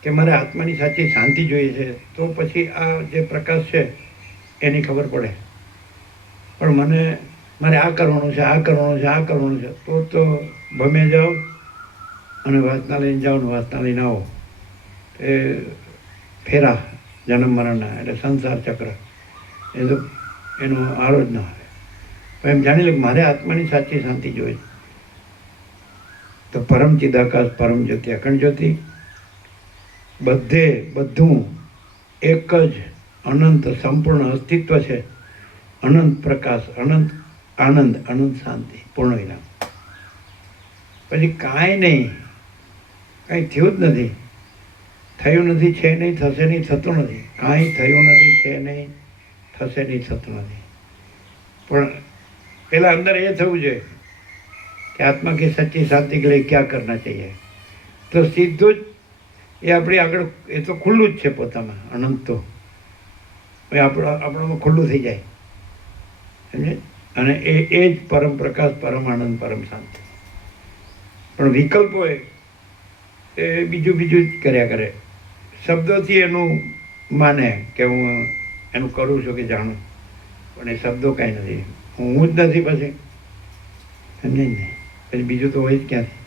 કે મારે આત્માની સાચી શાંતિ જોઈએ છે, તો પછી આ જે પ્રકાશ છે એની ખબર પડે. પણ મારે આ કરવાનું છે, આ કરવાનું છે, આ કરવાનું છે, તો ભમે જાઓ અને વાસના લઈને જાઓ ને વાસના લઈને આવો. એ ફેરા જન્મ મરણના, એટલે સંસાર ચક્ર, એ તો એનો આરો જ ના આવે. પણ એમ જાણી લો કે મારે આત્માની સાચી શાંતિ જોઈએ છે, તો પરમ ચિદાકાશ, પરમ જ્યોતિ, અખંડ જ્યોતિ, બધું એક જ અનંત સંપૂર્ણ અસ્તિત્વ છે. અનંત પ્રકાશ, અનંત આનંદ, અનંત શાંતિ, પૂર્ણ વિરામ. પછી કાંઈ નહીં, કાંઈ થયું જ નથી, થયું નથી, છે નહીં, થશે નહીં, થતું નથી. કાંઈ થયું નથી, છે નહીં, થશે નહીં, થતું નથી. પણ પેલા અંદર એ થવું જોઈએ કે આત્મા की सच्ची शांति के लिए क्या करना चाहिए. તો સીધું જ એ આપણી આગળ, એ તો ખુલ્લું જ છે પોતામાં, અનંત તો આપણામાં ખુલ્લું થઈ જાય. સમજે? અને એ જ પરમ પ્રકાશ, પરમ આનંદ, પરમ શાંતિ. પણ વિકલ્પો એ બીજું જ કર્યા કરે. શબ્દોથી એનું માને કે હું એનું કરું છું કે જાણું, પણ એ શબ્દો કાંઈ નથી, હું જ નથી. પછી સમજે ને? પછી બીજું તો હોય જ ક્યાંથી?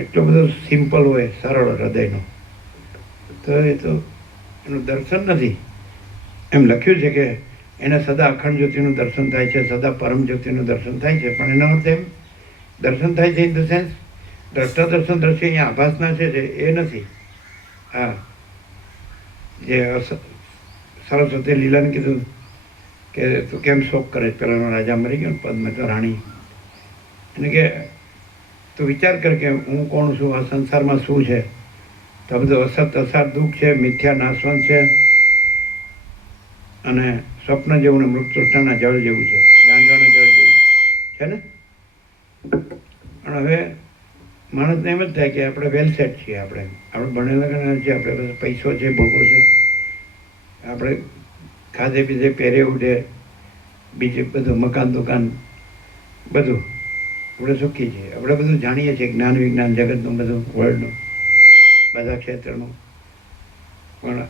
એટલો બધો સિમ્પલ હોય, સરળ હૃદયનો, તો એ તો એનું દર્શન નથી. એમ લખ્યું છે કે એને સદા અખંડ જ્યોતિનું દર્શન થાય છે, સદા પરમ જ્યોતિનું દર્શન થાય છે. પણ એનો અર્થ એમ દર્શન થાય છે ઇન ધ સેન્સ દ્રષ્ટા દર્શન દ્રશ્ય અહીંયા આભાસના છે એ નથી. હા, જે સરસ્વતી લીલાને કીધું કે તું કેમ શોક કરે, પેલાનો રાજા મરી ગયો ને પદ્મ તો રાણી, એને કે તું વિચાર કર કે હું કોણ છું, આ સંસારમાં શું છે. તો બધું અસત અસાર દુઃખ છે, મિથ્યા નાશવંત છે, અને સ્વપ્ન જેવું ને મૃતૃષ્ણાના જળ જેવું છે, ગાંજાના જળ જેવું છે ને. પણ હવે માણસને એમ જ થાય કે આપણે વેલ સેટ છીએ, આપણે ભણેલા ગણેલા છીએ, આપણે પાસે પૈસો છે, ભોગવો છે, આપણે ખાધે પીધે પહેરે ઉડે, બીજું બધું મકાન દુકાન બધું આપણે સુખી છીએ, આપણે બધું જાણીએ છીએ, જ્ઞાન વિજ્ઞાન જગતનું બધું, વર્લ્ડનું બધા ક્ષેત્રનું. પણ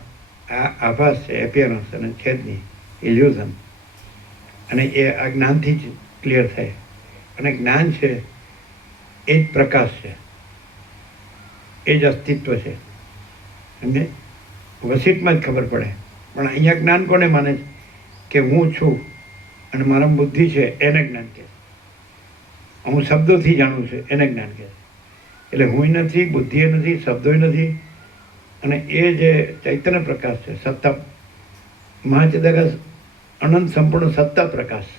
આ આભાસ છે, એપિયરન્સ, અને છે જ નહીં, ઇલ્યુઝન. અને એ આ જ્ઞાનથી જ ક્લિયર થાય. અને જ્ઞાન છે એ જ પ્રકાશ છે, એ જ અસ્તિત્વ છે. સમજે? વસીતમાં જ ખબર પડે. પણ અહીંયા જ્ઞાન કોને માને છે? કે હું છું અને મારા બુદ્ધિ છે, એને જ્ઞાન કહે. હું શબ્દોથી જાણું છું, એને જ્ઞાન કહે. એટલે હું નથી, બુદ્ધિ નથી, શબ્દો નથી. અને એ જે ચૈતન્ય પ્રકાશ છે, સત્તા, મહાચિદાકાશ, અનંત સંપૂર્ણ સત્તા પ્રકાશ,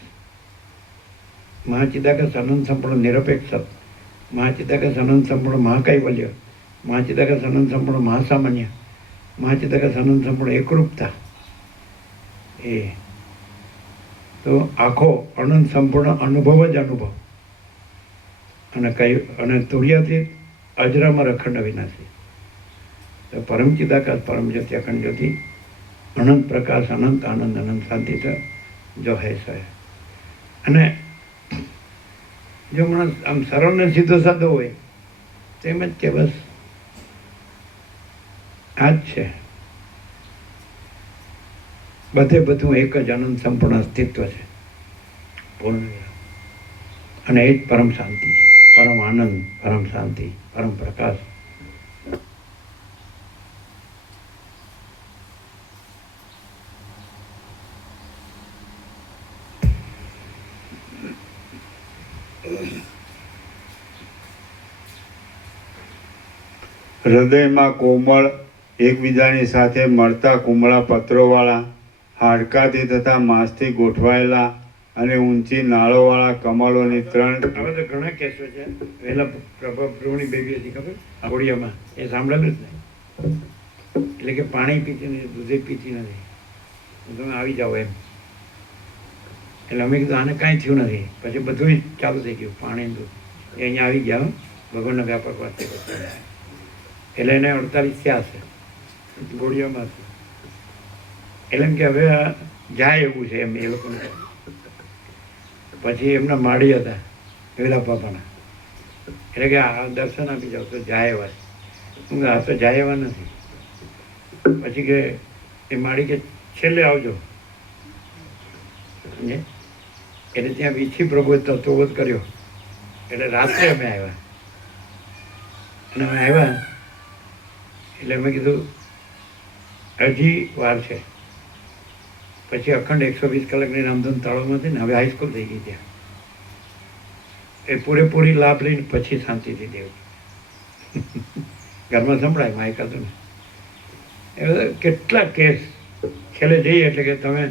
મહાચિદાકાશ અનંત સંપૂર્ણ નિરપેક્ષ સત, મહાચિદાકાશ અનંત સંપૂર્ણ મહાકૈવલ્ય, મહાચિદાકાશ અનંત સંપૂર્ણ મહાસામાન્ય, મહાચિદાકાશ અનંત સંપૂર્ણ એકરૂપતા. એ તો આખો અનંત સંપૂર્ણ અનુભવ જ અનુભવ. અને તુર્યાથી અજરામાં અખંડ અવિનાશી. તો પરમ ચિદાકાશ, પરમ જ્યોતિ, અખંડ જ્યોતિ, અનંત પ્રકાશ, અનંત આનંદ, અનંત શાંતિ છે જો હૈ સો. અને જો માણસ આમ સરળ ને સીધો સાધો હોય તેમ જ કે બસ આ જ છે, બધું એક જ અનંત સંપૂર્ણ અસ્તિત્વ છે, પૂર્ણ. અને એ જ પરમ શાંતિ છે, પરમ આનંદ, પરમ શાંતિ, પરમ પ્રકાશ. હૃદયમાં કોમળ, એકબીજાની સાથે મળતા કુમળા પત્રોવાળા, હાડકાથી તથા માંસથી ગોઠવાયેલા અને ઊંચી નાળોવાળા કમળોની 3. હવે તો ઘણા કેસો છે. પહેલા પ્રભા પ્રભુની બેબી હતી ખબર, હોડિયામાં, એ સાંભળેલું જ નહીં. એટલે કે પાણી પીતી નથી, દૂધે પીતી નથી, તમે આવી જાઓ એમ. એટલે અમે કીધું આને કાંઈ થયું નથી. પછી બધું ચાલુ થઈ ગયું, પાણી દૂધ એ અહીંયા આવી ગયા હો, ભગવાનના વ્યાપક વાંચે. એટલે એને 48 થયા છે ગોળીઓમાં. એટલે એમ કે હવે જાય એવું છે એમ એ લોકોને. પછી એમના માળી હતા વેલા બાપાના, એટલે કે આ દર્શન આપી જાઓ તો જાય એવા છે. હું આ તો જાય એવા નથી. પછી કે એ માળી કે છેલ્લે આવજો. એટલે ત્યાં વીછી પ્રભુએ તત્વબોધ કર્યો. એટલે રાત્રે અમે આવ્યા. અને અમે આવ્યા એટલે મેં કીધું હજી વાર છે. પછી અખંડ 120 કલાકની રામધૂન તાળોમાં હતી ને, હવે હાઈસ્કૂલ થઈ ગઈ ત્યાં. એ પૂરેપૂરી લાભ લઈને પછી શાંતિથી દેવ ઘરમાં સંભળાય માયક હતું ને. એ બધા કેટલા કેસ છેલ્લે જઈએ એટલે કે તમે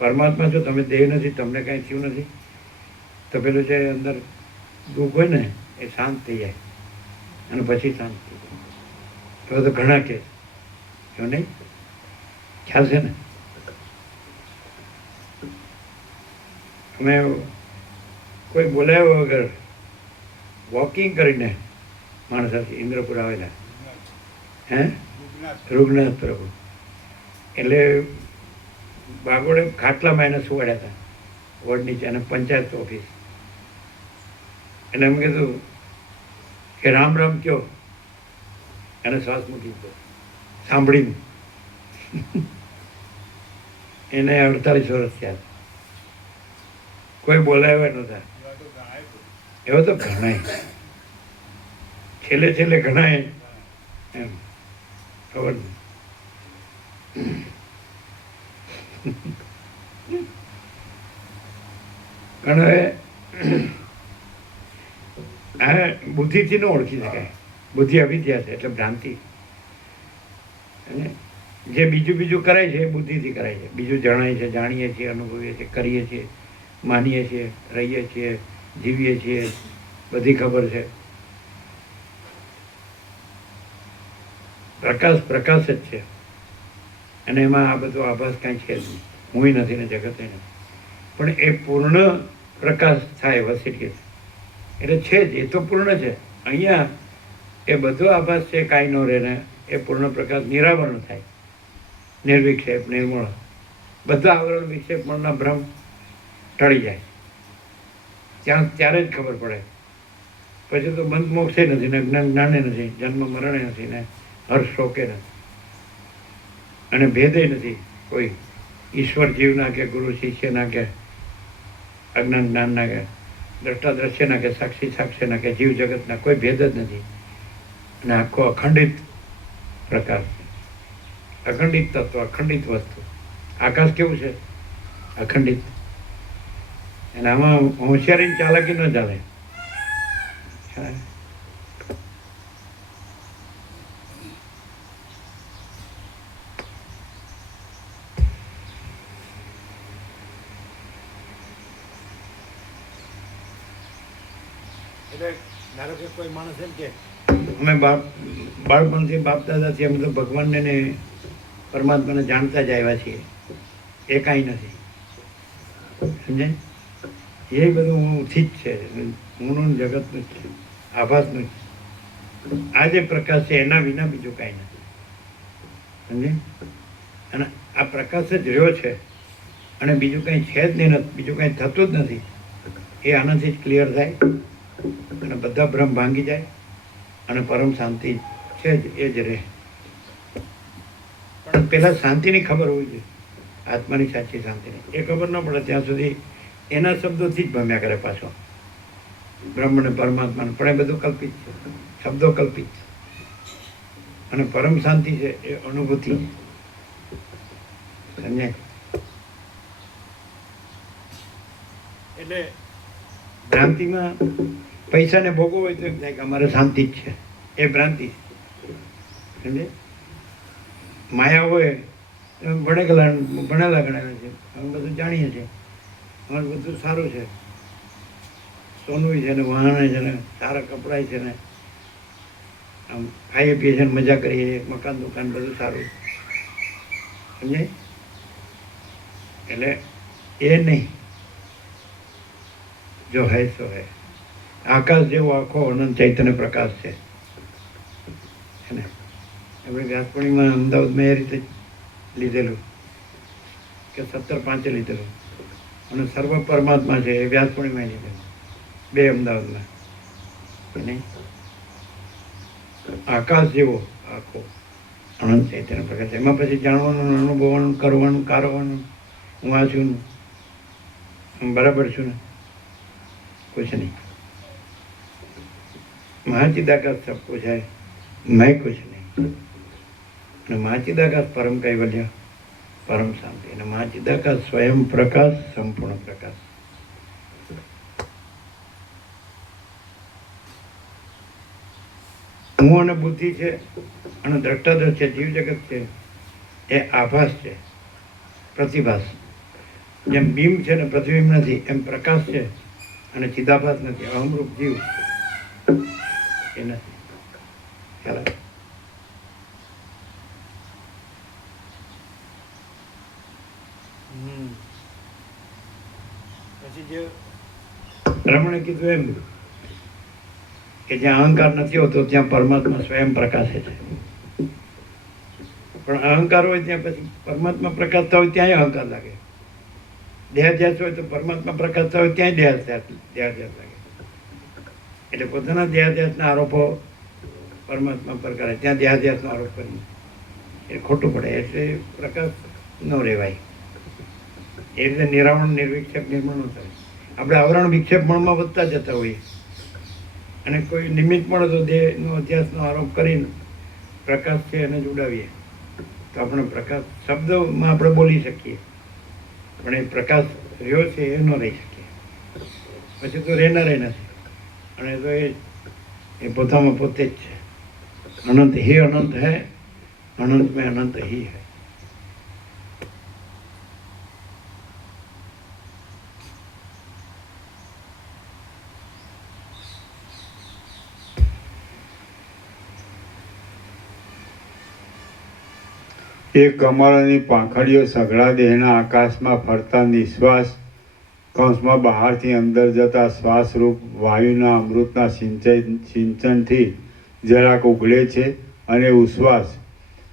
પરમાત્મા છો, તમે દેહ નથી, તમને કાંઈ થયું નથી. તો પેલું જે અંદર દુઃખ હોય ને એ શાંત થઈ જાય અને પછી શાંત થઈ જાય. એવા તો ઘણા કેસ એવું નહીં ખ્યાલ છે ને. અમે કોઈ બોલાવ્યા વગર વોકિંગ કરીને માણસ ઇન્દ્રપુર આવેલા. હે રૂગનાથ પ્રભુ. એટલે બાગોડે ખાટલામાં એને સુવાડ્યા હતા વોર્ડ નીચે, અને પંચાયત ઓફિસ. એટલે એમ કીધું કે રામ રામ કયો, એને શ્વાસ મૂકી દીધો સાંભળીને. એને 48 વર્ષ થયા. કોઈ બોલાવ્યા નહોતા. એવો તો ઘણાય છેલ્લે છેલ્લે ઘણાય એમ ખબર નહીં. પણ હવે આ બુદ્ધિથી ન ઓળખી શકાય. બુદ્ધિ અવિદ્યા છે એટલે ભ્રાંતિ. અને જે બીજું કરાય છે એ બુદ્ધિથી કરાય છે. બીજું જણાય છે, જાણીએ છીએ, અનુભવીએ છીએ, કરીએ છીએ, માનીએ છીએ, રહીએ છીએ, જીવીએ છીએ, બધી ખબર છે. પ્રકાશ જ છે. અને એમાં આ બધો આભાસ કાંઈ છે જ નહીં. હું નથી ને જગત નથી. પણ એ પૂર્ણ પ્રકાશ થાય વસીટી એટલે છે જ, એ તો પૂર્ણ છે. અહીંયા એ બધો આભાસ છે કાંઈ ન રહે ને એ પૂર્ણ પ્રકાશ નિરાવરણ થાય. નિર્વિક્ષેપ, નિર્મળ, બધા આવરણ વિક્ષેપના ભ્રમ ટળી જાય. ત્યારે જ ખબર પડે. પછી તો બંધ મોક્ષે નથી ને જ્ઞાન જ્ઞાને નથી, જન્મ મરણે નથી ને હર્ષ શોકે નથી, અને ભેદે નથી કોઈ ઈશ્વર જીવના કે ગુરુ શિષ્યના કે અજ્ઞાન જ્ઞાનના કે દ્રષ્ટા દ્રશ્યના કે સાક્ષી સાક્ષ્યના કે જીવ જગતના કોઈ ભેદ જ નથી. અને આખો અખંડિત પ્રકાશ, અખંડિત તત્વ, અખંડિત વસ્તુ. આકાશ કેવું છે? અખંડિત. અને આમાં હોશિયારી ચાલાકી ન ચાલે. એટલે ધારો કે કોઈ માણસ એમ કે અમે બાળપણથી બાપ દાદાથી અમે તો ભગવાનને ને પરમાત્માને જાણતા જ આવ્યા છીએ, એ કાંઈ નથી. સમજાય? એ બધું હુંથી જ છે, હુંનું જગતનું જ છે, આભાસનું જ છે. આ જે પ્રકાશ છે એના વિના બીજું કાંઈ નથી. સમજાય? અને આ પ્રકાશ જ રહ્યો છે અને બીજું કાંઈ છે જ નહીં, બીજું કાંઈ થતું જ નથી. એ આનાથી જ ક્લિયર થાય અને બધા ભ્રમ ભાંગી જાય અને પરમ શાંતિ છે જ એ જ રહે. પણ પહેલાં શાંતિની ખબર હોવી જોઈએ, આત્માની સાચી શાંતિની. એ ખબર ન પડે ત્યાં સુધી એના શબ્દોથી જ ભમ્યા કરે પાછો બ્રહ્મ ને પરમાત્માને. પણ એ બધું કલ્પિત છે, શબ્દો કલ્પિત છે. અને પરમ શાંતિ છે એ અનુભૂતિ છે. સમજાય? એટલે ભ્રાંતિમાં પૈસાને ભોગવો હોય તો એમ થાય કે અમારે શાંતિ જ છે, એ ભ્રાંતિ. સમજે? માયા હોય ભણેલા ગણેલા છે, અમે બધું જાણીએ છીએ, અમારે બધું સારું છે, સોનું છે ને વાહન છે ને સારા કપડાં છે ને આમ ખાઈએ પીએ છે ને મજા કરીએ, મકાન દુકાન બધું સારું. સમજાય? એટલે એ નહીં, જો હૈ સો હૈ. આકાશ જેવો આખો અનંત ચૈતન્ય પ્રકાશ છે ને. આપણે વ્યાસ પૂર્ણિમા અમદાવાદમાં એ રીતે લીધેલું કે 17/5 લીધેલું, અને સર્વ પરમાત્મા છે એ વ્યાસ પૂર્ણિમા લીધેલું, બે અમદાવાદમાં. નહીં, આકાશ જેવો આખો અનંત ચૈતન્ય પ્રકાશ. એમાં પછી જાણવાનું, અનુભવવાનું, કરવાનું, કારવાનું, હું આ છું ને, હું બરાબર છું ને, कुछ नहीं. महाचिदाकाश सब कुछ है, मैं कुछ नहीं. महाचिदाकाश परम कैवल्य, परम शांति. महाचिदाकाश स्वयं प्रकाश, संपूर्ण प्रकाश. હું અને બુદ્ધિ છે અને દ્રષ્ટાદર્શ છે, જીવ જગત છે એ આભાસ છે, પ્રતિભાસ. જેમ બીમ છે ને પ્રતિબિંબ નથી, એમ પ્રકાશ છે અને ચિદાભાસ નથી. અહમરૂપ જીવ એ નથી. ખ્યાલ આવે? પછી જે રમણે કીધું એમ કે જ્યાં અહંકાર નથી હોતો ત્યાં પરમાત્મા સ્વયં પ્રકાશે છે. પણ અહંકાર હોય ત્યાં પછી પરમાત્મા પ્રકાશતા હોય ત્યાંય અહંકાર લાગે. દેહાધ્યાસ હોય તો પરમાત્મા પ્રકાશતા હોય ત્યાંય દેહાધ્યાસ લાગે. એટલે પોતાના દેહાધ્યાસના આરોપો પરમાત્મા પર કરે, ત્યાં દેહાધ્યાસનો આરોપ કરી એ ખોટું પડે. એટલે પ્રકાશ ન રહેવાય. એ રીતે નિરાવરણ, નિર્વિક્ષેપ, નિર્મળ ન થાય. આપણે આવરણ વિક્ષેપ મણમાં વધતા જતા હોઈએ અને કોઈ નિમિત્ત મળે તો દેહનો અધ્યાસનો આરોપ કરીને પ્રકાશ છે એને જ ઉડાવીએ તો આપણે પ્રકાશ શબ્દોમાં આપણે બોલી શકીએ, પણ એ પ્રકાશ રહ્યો છે એ ન રહી શકીએ. પછી તો રહેનારે નથી. અને તો એ પોતામાં પોતે જ છે. અનંત હી અનંત હૈ, અનંત મેં અનંત હી હૈ. એ કમળની પાંખડીઓ સઘળા દેહના આકાશમાં ફરતા નિશ્વાસ કૌંસમાં બહારથી અંદર જતા શ્વાસરૂપ વાયુના અમૃતના સિંચનથી જરાક ઉઘડે છે, અને ઉશ્વાસ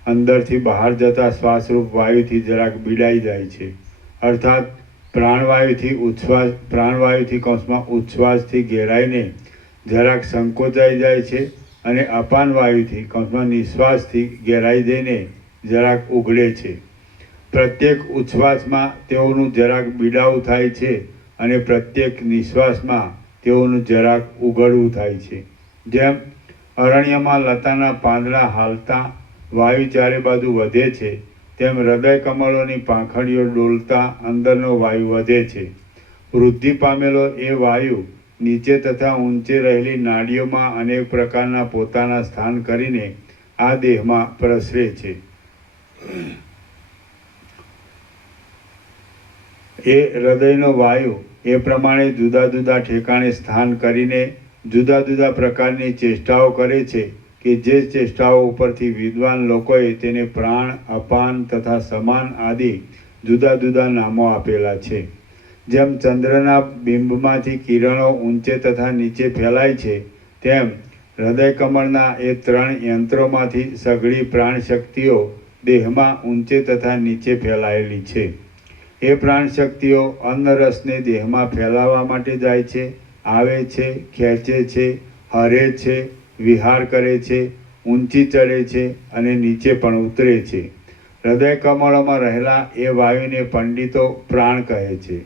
અંદરથી બહાર જતા શ્વાસરૂપ વાયુથી જરાક બીડાઈ જાય છે. અર્થાત પ્રાણવાયુથી કૌંસમાં ઉચ્છ્વાસથી ઘેરાઈને જરાક સંકોચાઈ જાય છે, અને અપાન વાયુથી કૌંસમાં નિશ્વાસથી ઘેરાઈ જઈને જરાક ઉઘડે છે. પ્રત્યેક ઉચ્છ્વાસમાં તેઓનું જરાક બીડાવું થાય છે, અને પ્રત્યેક નિશ્વાસમાં તેઓનું જરાક ઉઘડવું થાય છે. જેમ અરણ્યમાં લતાના પાંદડા હાલતા વાયુ ચારે બાજુ વધે છે, તેમ હૃદય કમળોની પાંખડીઓ ડોલતા અંદરનો વાયુ વધે છે. વૃદ્ધિ પામેલો એ વાયુ નીચે તથા ઊંચે રહેલી નાડીઓમાં અનેક પ્રકારના પોતાના સ્થાન કરીને આ દેહમાં પ્રસરે છે. એ હૃદયનો વાયુ એ પ્રમાણે જુદા જુદા ઠેકાણે સ્થાન કરીને જુદા જુદા પ્રકારની ચેષ્ટાઓ કરે છે, કે જે ચેષ્ટાઓ ઉપરથી વિદ્વાન લોકોએ તેને પ્રાણ, અપાન તથા સમાન આદિ જુદા જુદા નામો આપેલા છે. જેમ ચંદ્રના બિંબમાંથી કિરણો ઊંચે તથા નીચે ફેલાય છે, તેમ હૃદય કમળના એ 3 યંત્રોમાંથી સઘળી પ્રાણ શક્તિઓ દેહમાં ઊંચે તથા નીચે ફેલાયેલી છે. એ પ્રાણ શક્તિઓ અન્નરસને દેહમાં ફેલાવવા માટે જાય છે, આવે છે, ખેંચે છે, હરે છે, વિહાર કરે છે, ઊંચી ચડે છે અને નીચે પણ ઉતરે છે. હૃદય કમળોમાં રહેલા એ વાયુને પંડિતો પ્રાણ કહે છે.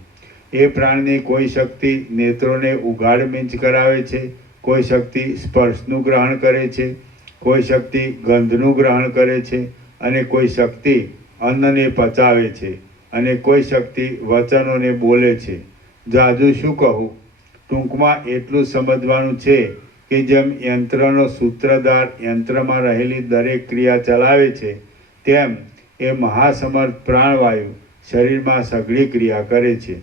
એ પ્રાણની કોઈ શક્તિ નેત્રોને ઉઘાડ મીંચ કરાવે છે, કોઈ શક્તિ સ્પર્શનું ગ્રહણ કરે છે, કોઈ શક્તિ ગંધનું ગ્રહણ કરે છે, અને કોઈ શક્તિ અન્નને પચાવે છે, અને કોઈ શક્તિ વચનોને બોલે છે. જાજુ શું કહું, ટૂંકમાં એટલું સમજવાનું છે કે જેમ યંત્રનો સૂત્રધાર યંત્રમાં રહેલી દરેક ક્રિયા ચલાવે છે, તેમ એ મહાસમર્થ પ્રાણવાયુ શરીરમાં સઘળી ક્રિયા કરે છે.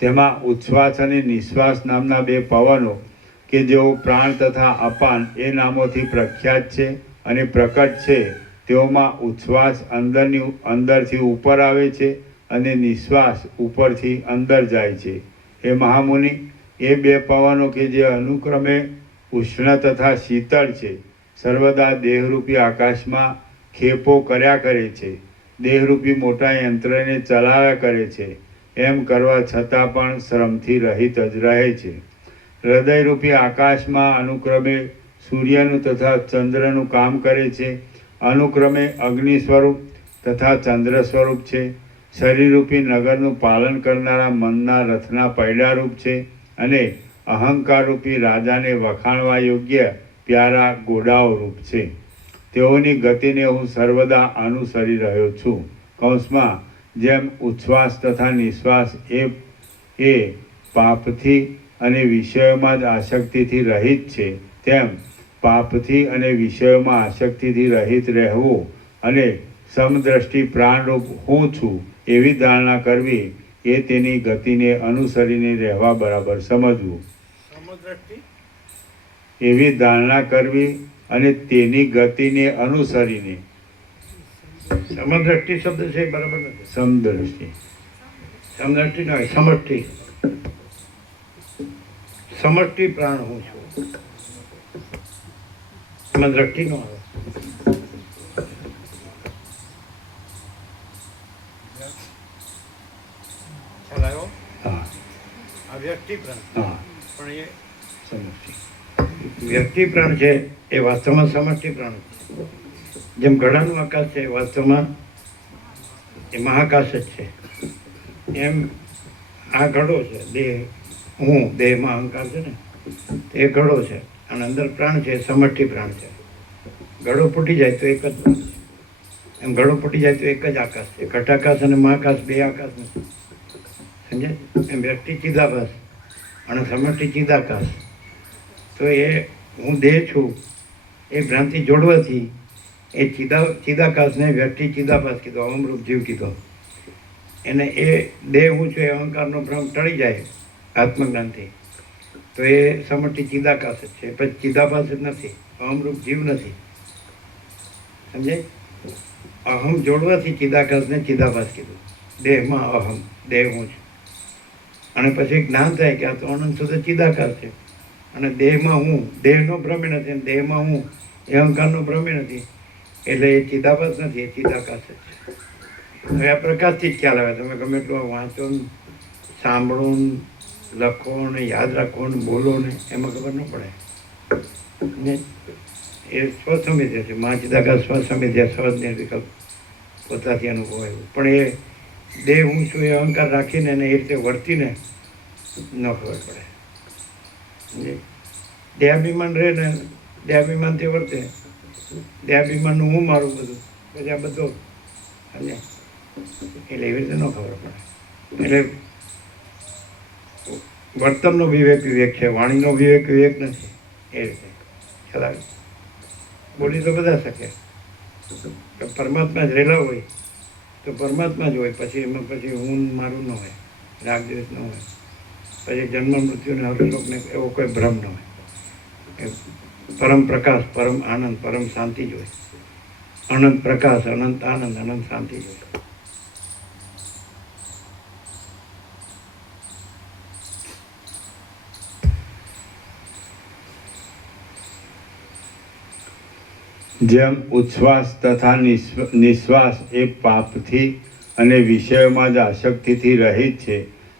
તેમાં ઉચ્છ્વાસ અને નિશ્વાસ નામના 2 પવનો કે જેઓ પ્રાણ તથા અપાન એ નામોથી પ્રખ્યાત છે અને પ્રકટ છે, તેઓમાં ઉચ્છ્વાસ અંદરથી ઉપર આવે છે અને નિશ્વાસ ઉપરથી અંદર જાય છે. હે મહામુનિ, એ બે પવનો કે જે અનુક્રમે ઉષ્ણ તથા શીતળ છે, સર્વદા દેહરૂપી આકાશમાં ખેપો કર્યા કરે છે, દેહરૂપી મોટા યંત્રને ચલાવ્યા કરે છે. એમ કરવા છતાં પણ શ્રમથી રહિત જ રહે છે. હૃદયરૂપી આકાશમાં અનુક્રમે સૂર્યનું તથા ચંદ્રનું કામ કરે છે, અનુક્રમે અગ્નિ સ્વરૂપ તથા ચંદ્ર સ્વરૂપ છે. શરીરરૂપી નગરનું પાલન કરનારા મનના રથના પૈડારૂપ છે અને અહંકારરૂપી રાજાને વખાણવા યોગ્ય પ્યારા ઘોડાઓ રૂપ છે. તેઓની ગતિને હું સર્વદા અનુસરી રહ્યો છું. કૌંસમાં જેમ ઉચ્છ્વાસ તથા નિશ્વાસ એ પાપથી અને વિષયોમાં જ આસક્તિથી રહિત છે, તેમ પાપથી અને વિષયોમાં આસક્તિથી રહિત રહેવું અને સમદ્રષ્ટિ પ્રાણરૂપ હું છું એવી ધારણા કરવી એ તેની ગતિને અનુસરીને રહેવા બરાબર સમજવું. સમદ્રષ્ટિ એવી ધારણા કરવી અને તેની ગતિને અનુસરીને સમદ્રષ્ટિ શબ્દ છે એ બરાબર નથી. સમદ્રષ્ટિ સમદ્રષ્ટિ ન હોય, સમષ્ટિ. સમષ્ટિ પ્રાણ હું છું, એમાં દ્રષ્ટિ ન આવે. ખ્યાલ આવ્યો? હા આ વ્યક્તિ પ્રાણ, હા પણ એ સમષ્ટિ વ્યક્તિ પ્રાણ છે એ વાસ્તવમાં સમષ્ટિ પ્રાણ છે. જેમ ઘડાનું આકાશ છે વાસ્તવમાં એ મહાકાશ જ છે, એમ આ ઘડો છે, દેહ હું, દેહમાં અહંકાર છે ને એ ઘડો છે અને અંદર પ્રાણ છે, સમષ્ટિ પ્રાણ છે. ઘડો ફૂટી જાય તો એક જ પ્રાણ છે, એમ ઘડો ફૂટી જાય તો એક જ આકાશ છે. ઘટાકાશ અને મહાકાશ બે આકાશ નથી, સમજે? એમ વ્યક્તિ ચિદાભાસ અને સમષ્ટિ ચિદાકાશ. તો એ હું દેહ છું એ ભ્રાંતિ જોડવાથી એ ચિદાકાશને વ્યક્તિ ચિદાભાસ કીધો, અમૃત જીવ કીધો. એને એ દેહ હું છું એ અહંકારનો ભ્રમ ટળી જાય આત્મજ્ઞાનથી, તો એ સમષ્ટિ ચિદાકાશ જ છે. પછી ચિદાભાસ જ નથી, અહમરૂપ જીવ નથી, સમજે? અહમ જોડવાથી ચિદાકાશને ચિદાભાસ કીધું. દેહમાં અહમ, દેહ હું છું. અને પછી જ્ઞાન થાય કે આ તો અનંત સુધી ચિદાકાશ છે અને દેહમાં હું, દેહનો ભ્રમે નથી અને દેહમાં હું એ અહંકારનો ભ્રમે નથી, એટલે એ ચિદાભાસ નથી, એ ચિદાકાશ જ છે. હવે આ પ્રકાશથી જ ખ્યાલ આવે. તમે ગમે એટલું વાંચો ને, સાંભળો ને, લખો ને, યાદ રાખો ને, બોલો ને, એમાં ખબર ન પડે ને. એ સ્વસમિધ્ય છે, મહાચિદાકાશ સ્વસમિધ્ય, સહજ નિર્વિકલ્પ પોતાથી અનુભવાયું. પણ એ દેહ હું છું એ અહંકાર રાખીને એને એ રીતે વર્તીને ન ખબર પડે. દેહાભિમાન રહે ને, દેહાભિમાનથી વર્તે, દેહાભિમાનનું હું મારું બધું, પછી આ બધો સમજે, એટલે એવી રીતે ન ખબર પડે. એટલે વર્તનનો વિવેક વિવેક છે, વાણીનો વિવેક વિવેક નથી. એ રીતે ખ્યાલ આવે. બોલી તો બધા શકે, પરમાત્મા જ રહેલા હોય તો પરમાત્મા જ હોય. પછી એમાં પછી હું મારું ન હોય, રાગ દ્વેષ ન હોય, પછી જન્મ મૃત્યુને હરલોકને એવો કોઈ ભ્રમ ન હોય. એ પરમ પ્રકાશ, પરમ આનંદ, પરમ શાંતિ જ હોય. અનંત પ્રકાશ, અનંત આનંદ, અનંત શાંતિ જ હોય. જેમ ઉચ્છ્વાસ તથા નિશ્વાસ એ પાપથી અને વિષયોમાં જ આસક્તિથી રહિત છે,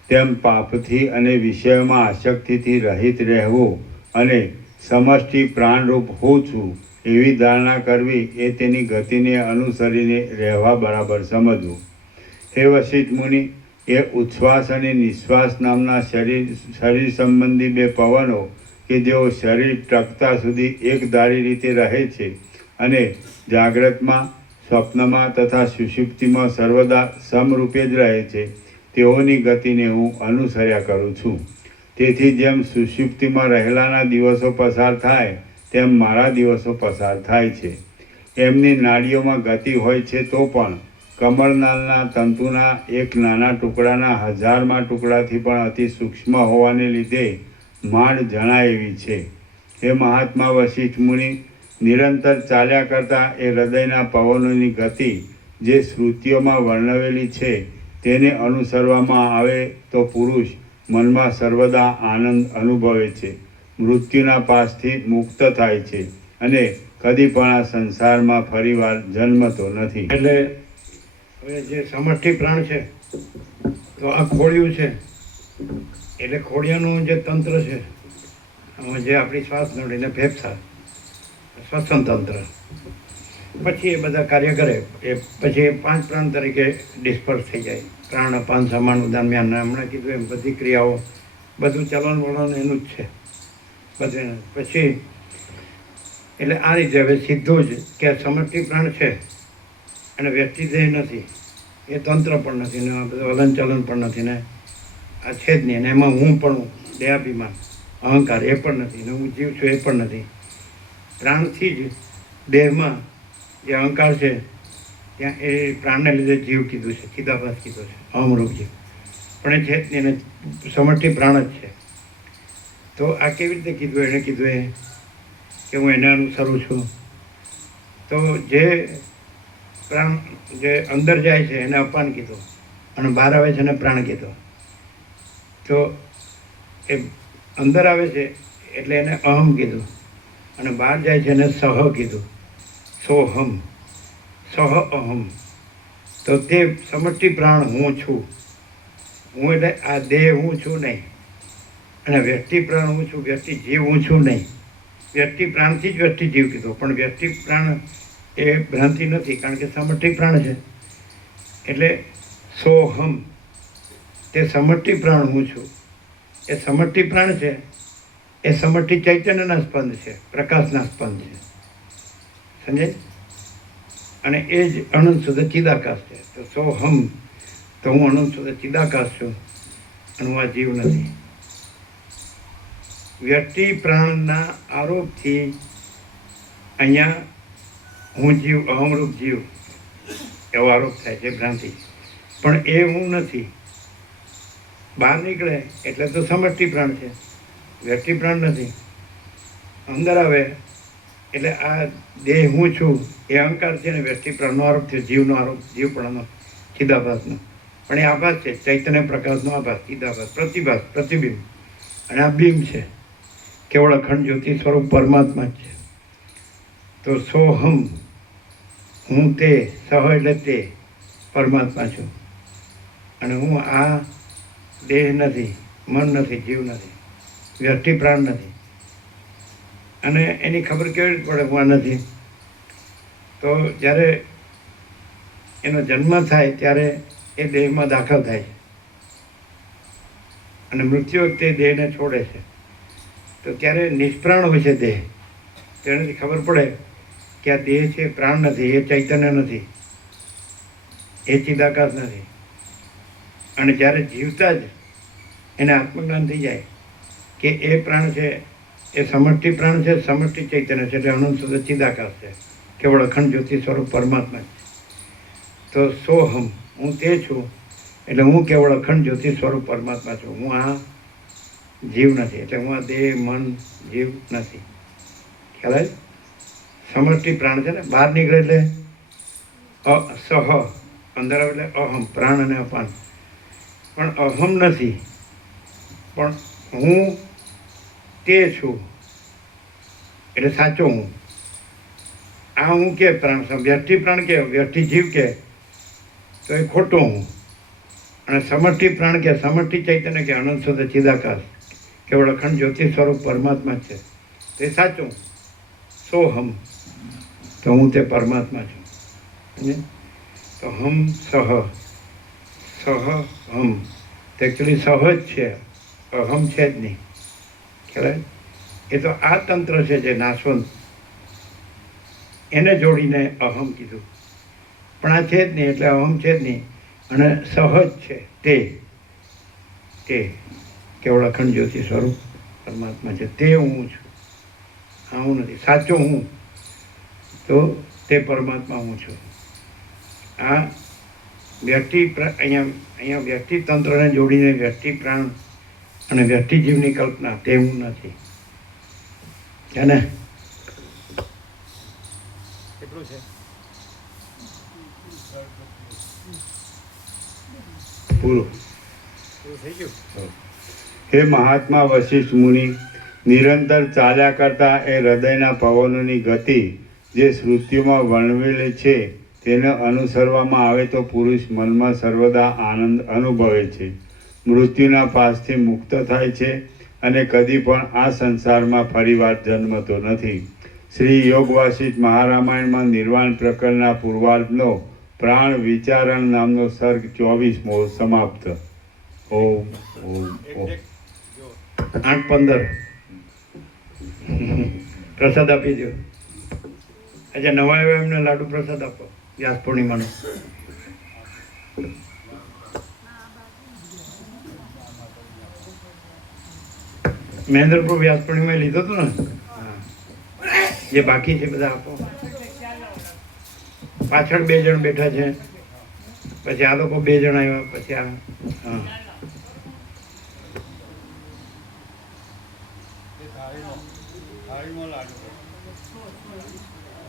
તેમ પાપથી અને વિષયોમાં આસક્તિથી રહિત રહેવું અને સમષ્ટિ પ્રાણરૂપ હું છું એવી ધારણા કરવી એ તેની ગતિને અનુસરીને રહેવા બરાબર સમજવું. હે વશિષ્ઠ મુનિ, એ ઉચ્છ્વાસ અને નિશ્વાસ નામના શરીર સંબંધી બે પવનો કે જેઓ શરીર ટકતા સુધી એકધારી રીતે રહે છે અને જાગ્રતમાં, સ્વપ્નમાં તથા સુષુપ્તિમાં સર્વદા સમરૂપે જ રહે છે, તેઓની ગતિને હું અનુસર્યા કરું છું. તેથી જેમ સુષુપ્તિમાં રહેલાના દિવસો પસાર થાય તેમ મારા દિવસો પસાર થાય છે. એમની નાડીઓમાં ગતિ હોય છે તો પણ કમળનાલના તંતુના એક નાના ટુકડાના હજારમાં ટુકડાથી પણ અતિ સૂક્ષ્મ હોવાને લીધે માંડ જણાય એવી છે. હે મહાત્મા વશિષ્ઠ મુનિ, નિરંતર ચાલ્યા કરતા એ હૃદયના પવનોની ગતિ જે શ્રુતિઓમાં વર્ણવેલી છે તેને અનુસરવામાં આવે તો પુરુષ મનમાં સર્વદા આનંદ અનુભવે છે, મૃત્યુના પાસથી મુક્ત થાય છે અને કદી પણ આ સંસારમાં ફરીવાર જન્મતો નથી. એટલે હવે જે સમષ્ટિ પ્રાણ છે તો આ ખોડિયું છે, એટલે ખોડિયાનું જે તંત્ર છે, આમાં જે આપણી શ્વાસ નળીને ફેફસા શ્વસન તંત્ર, પછી એ બધા કાર્ય કરે એ પછી એ 5 પ્રાણ તરીકે ડિસ્પર્સ થઈ જાય. પ્રાણ અપાન સમાન ઉદાન જ્ઞાન હમણાં કીધું એમ બધી ક્રિયાઓ બધું ચલન વલણ એનું જ છે બધું. પછી એટલે આ રીતે હવે સીધું જ કે સમષ્ટિ પ્રાણ છે અને વ્યક્તિદેહ નથી, એ તંત્ર પણ નથી ને આ બધું હલનચલન પણ નથી ને આ છે જ નહીં, અને એમાં હું પણ દેહાભિમાન અહંકાર એ પણ નથી ને હું જીવ છું એ પણ નથી. પ્રાણથી જ દેહમાં જે અહંકાર છે ત્યાં એ પ્રાણને લીધે જીવ કીધું છે, ચિદાભાસ કીધું છે, અહમરૂપ જીવ પણ એ છે જ નહીં, એને સમષ્ટિ પ્રાણ જ છે. તો આ કેવી રીતે કીધું? એણે કીધું એ કે હું એને અનુસરું છું. તો જે પ્રાણ જે અંદર જાય છે એને અપાન કીધું અને બહાર આવે છે એને પ્રાણ કીધું. તો એ અંદર આવે છે એટલે એને અહમ કીધું અને બહાર જાય છે એને સહ કીધું, સોહમ, સહ અહમ. તો તે સમષ્ટિ પ્રાણ હું છું. હું એટલે આ દેહ હું છું નહીં, અને વ્યક્તિ પ્રાણ હું છું, વ્યક્તિ જીવ હું છું નહીં. વ્યક્તિ પ્રાણથી જ વ્યક્તિ જીવ કીધો, પણ વ્યક્તિ પ્રાણ એ ભ્રાંતિ નથી, કારણ કે સમષ્ટિ પ્રાણ છે. એટલે સોહમ, તે સમષ્ટિ પ્રાણ હું છું. એ સમષ્ટિ પ્રાણ છે, એ સમષ્ટિ ચૈતન્યના સ્પંદ છે, પ્રકાશના સ્પંદ છે, સમજે? અને એ જ અનંત શુદ્ધ ચિદાકાશ છે. તો સોહમ, તો હું અનંત શુદ્ધ ચિદાકાશ છું અને હું આ જીવ નથી. વ્યક્તિ પ્રાણના આરોપથી અહીંયા હું જીવ, અહમરૂપ જીવ એવો આરોપ થાય છે, ભ્રાંતિ. પણ એ હું નથી. બહાર નીકળે એટલે તો સમષ્ટિ પ્રાણ છે, વ્યક્તિ પ્રાણ નથી. અંદર આવે એટલે આ દેહ હું છું એ અહંકાર છે ને વ્યક્તિ પ્રાણનો આરોપ થયો, જીવનો આરોપ, જીવપણાનો, ચિદાભાસનો. પણ એ આભાસ છે, ચૈતન્ય પ્રકાશનો આભાસ, ચિદાભાસ, પ્રતિભાસ, પ્રતિબિંબ. અને આ બિંબ છે, કેવળ અખંડ જ્યોતિ સ્વરૂપ પરમાત્મા જ છે. તો સોહમ, હું તે, સહ એટલે તે પરમાત્મા છું. અને હું આ દેહ નથી, મન નથી, જીવ નથી, વ્યક્તિ પ્રાણ નથી. અને એની ખબર કેવી રીતે પડે હું આ નથી? તો જ્યારે એનો જન્મ થાય ત્યારે એ દેહમાં દાખલ થાય છે અને મૃત્યુ વખતે દેહને છોડે છે. તો ત્યારે નિષ્પ્રાણ હોય છે દેહ. તેનાથી ખબર પડે કે આ દેહ છે પ્રાણ નથી, એ ચૈતન્ય નથી, એ ચિદાકાશ નથી. અને જ્યારે જીવતા જ એને આત્મજ્ઞાન થઈ જાય કે એ પ્રાણ છે એ સમષ્ટિ પ્રાણ છે, સમષ્ટિ ચૈતન્ય છે, એટલે અનંત શુદ્ધ ચિદાકાશ છે, કેવળ અખંડ જ્યોતિ સ્વરૂપ પરમાત્મા છે. તો સોહમ, હું તે છું એટલે હું કેવળ અખંડ જ્યોતિ સ્વરૂપ પરમાત્મા છું. હું આ જીવ નથી, એટલે હું આ દેહ, મન, જીવ નથી. ખ્યાલ આવે? સમષ્ટિ પ્રાણ છે ને, બહાર નીકળે એટલે સહ, અંદર આવે એટલે અહમ, પ્રાણ અને અપાન. પણ અહમ નથી, પણ હું તે છું એટલે સાચો હું. આ હું કે પ્રાણ, વ્યક્તિ પ્રાણ કે વ્યક્તિ જીવ કે તો એ ખોટો હું. અને સમષ્ટિ પ્રાણ કે સમષ્ટિ ચૈતન્ય કે અનંત શુદ્ધ ચિદાકાશ, કેવળ અખંડ જ્યોતિ સ્વરૂપ પરમાત્મા છે, તે સાચું. સોહમ, તો હું તે પરમાત્મા છું. તો હમ સહ, હમ, તો એકચ્યુઅલી સહ જ છે, અહમ છે જ નહીં. ખ્યાલ? એ તો આ તંત્ર છે જે નાશવંત, એને જોડીને અહમ કીધું. પણ આ છે જ નહીં એટલે અહમ છે જ નહીં. અને સહજ છે તે કેવળ અખંડ જ્યોતિ સ્વરૂપ પરમાત્મા છે, તે હું છું. હા હું નથી, સાચો હું તો તે પરમાત્મા હું છું. આ વ્યક્તિ અહીંયા વ્યક્તિ તંત્રને જોડીને વ્યક્તિ પ્રાણ અને વ્યક્તિ જીવની કલ્પના, તે હું નથી. છે ને? કેટલું છે? પૂરું. પૂરું થઈ ગયું. હે મહાત્મા વશિષ્ઠ મુનિ, નિરંતર ચાલ્યા કરતા એ હૃદયના પવનોની ગતિ જે શ્રુતિઓમાં વર્ણવેલી છે તેને અનુસરવામાં આવે તો પુરુષ મનમાં સર્વદા આનંદ અનુભવે છે, મૃત્યુના પાસથી મુક્ત થાય છે અને કદી પણ આ સંસારમાં ફરીવાર જન્મતો નથી. શ્રી યોગ વાસિષ્ઠ મહારામાયણમાં નિર્વાણ પ્રકરણના પૂર્વાર્ધનો પ્રાણ વિચારણ નામનો સર્ગ 24મો સમાપ્ત. ઓમ ઓમ ઓમ. 8:15 પ્રસાદ આપી દો. આજે નવા આવ્યા એમને લાડુ પ્રસાદ આપો વ્યાસ પૂર્ણિમાનો. મહેન્દ્રપ્રભુ વ્યાસ પૂર્ણિમા લીધો હતો ને? હા. જે બાકી છે બધા આપો. પાછળ 2 જણ બેઠા છે, પછી આ લોકો 2 જણ આવ્યા, પછી આ. હા.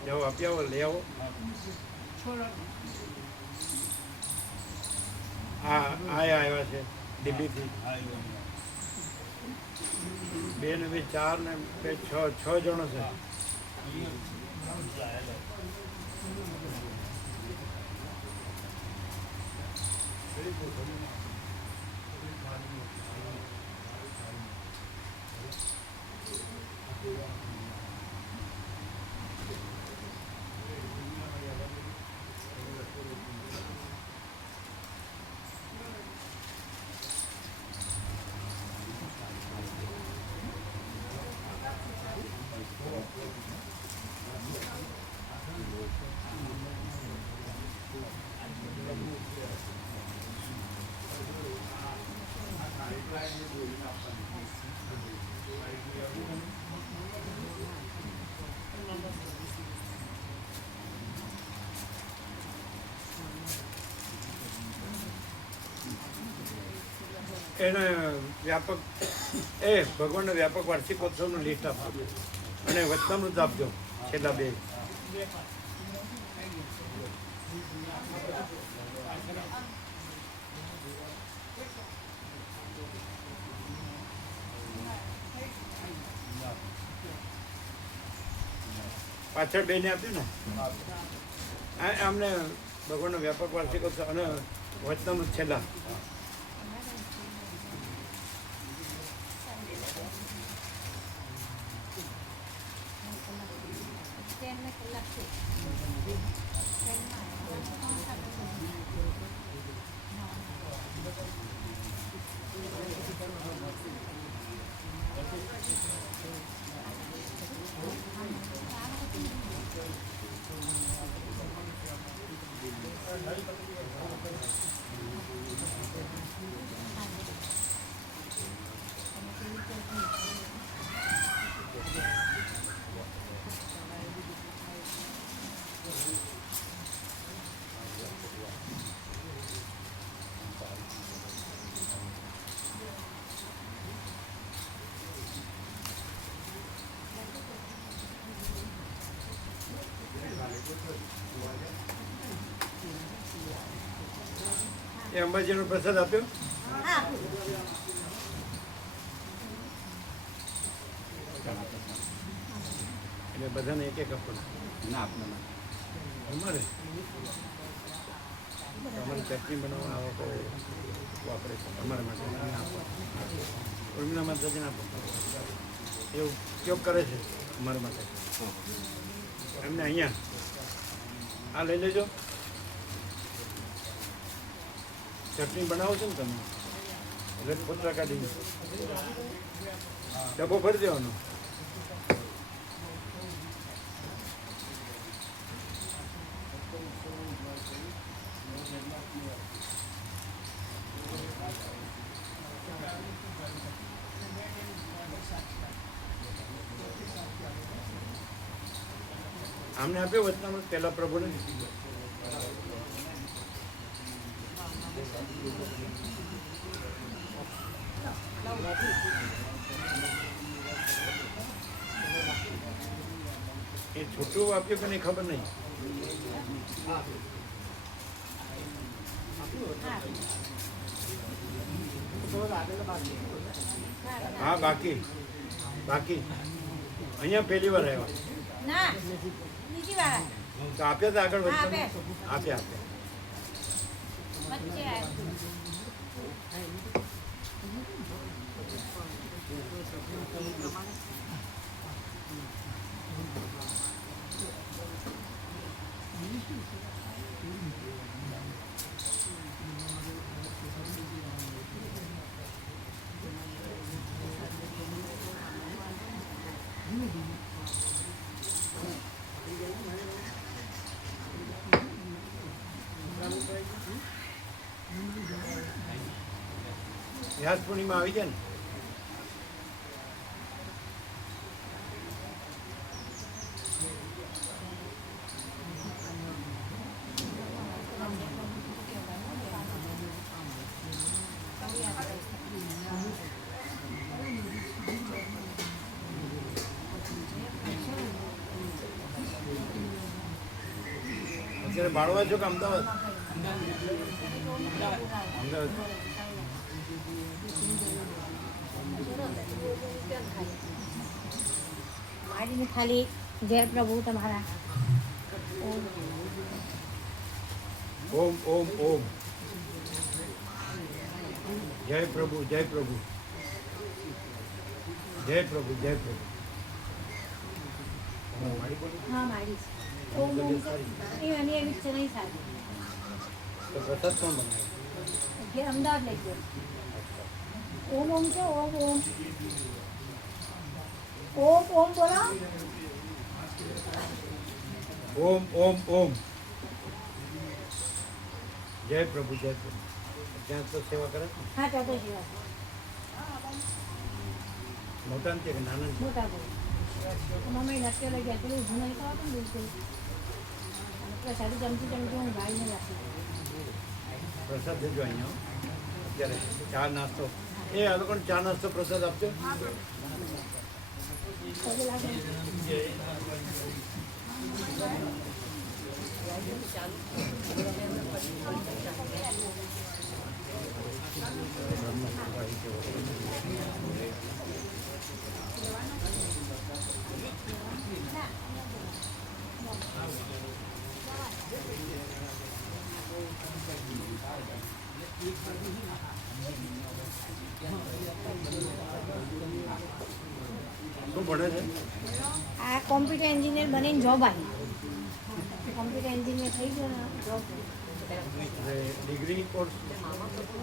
જાઓ આપી આવો, લઈ આવો. આવ્યા છે દિલ્હીથી. 2 ને 2 4 ને 2 6 જણો છે. એને વ્યાપક ભગવાનના વ્યાપક વાર્ષિકોત્સવનું લિસ્ટ આપજો અને વચનામૃત આપજો છેલ્લા 2. પાછળ 2 ને આપ્યું ને. આમને ભગવાનનો વ્યાપક વાર્ષિકોત્સવ અને વચનામૃત છેલ્લા. એ અંબાજીનો પ્રસાદ આપ્યો. એટલે બધાને એક એક આપો. ના આપના અમારે તમારી ચટણી બનાવવા આવો તો વાપરે તમારા માટે આપો. ઉર્મિલા માતાજીને આપો. એવું ઉપયોગ કરે છે અમારા માટે. એમને અહીંયા આ લઈ લેજો. ચટણી બનાવો છો ને તમે એટલે પોતરા કાઢીને ડબ્બો ભરી દેવાનો. આમને આપ્યો વચનામૃત પહેલા પ્રભુને. એ છોટું આપ્યું કે નહીં ખબર નહીં. હા થોડો લાગેલો બાકી. હા બાકી અહીંયા પહેલી વાર આવ્યા ના બીજી વાર આવે. તો આપ્યા હતા આગળ હા, વચ્ચે આપ્યા વચ્ચે આવ્યો. વ્યાસ પૂર્ણિમા આવી જાય ને અત્યારે બાળવા છો કે અમદાવાદ અમદાવાદ મારી ખાલી જય પ્રભુ તમારા ઓમ ઓમ ઓમ જય પ્રભુ જય પ્રભુ જય પ્રભુ જય પ્રભુ હા મારી ઓમ ઓમ તો એ અને એવી છે નહીં સારી તો પ્રસાદ કોણ બનાવે જે અમદાવાદ લઈ ગયો ઓમ ઓમ છે ઓમ ઓમ ઓમ ઓમ બોલો ઓમ ઓમ ઓમ જય પ્રભુ જય પ્રભુ ત્યાં તો સેવા કરે છે હા ચાલો જીવા મોટા ને છે કે નાના છે મોટા બોલો મમ્મી નટ્ય લઈ ગયા પેલું ઊભું નહીં ખાવા પણ બિલકુલ અને પ્રસાદી ચમચી હું ભાઈને રાખી પ્રસાદ દેજો અહીંયા અત્યારે ચા નાસ્તો એ આ લોકોને ચા નાસ્તો પ્રસાદ આપજો પગે લાગે શું ભણે છે આ કોમ્પ્યુટર એન્જિનિયર બનીને જોબ આવી કોમ્પ્યુટર એન્જિનિયર થઈ ગયો ને જોબ ડિગ્રી કોર્સ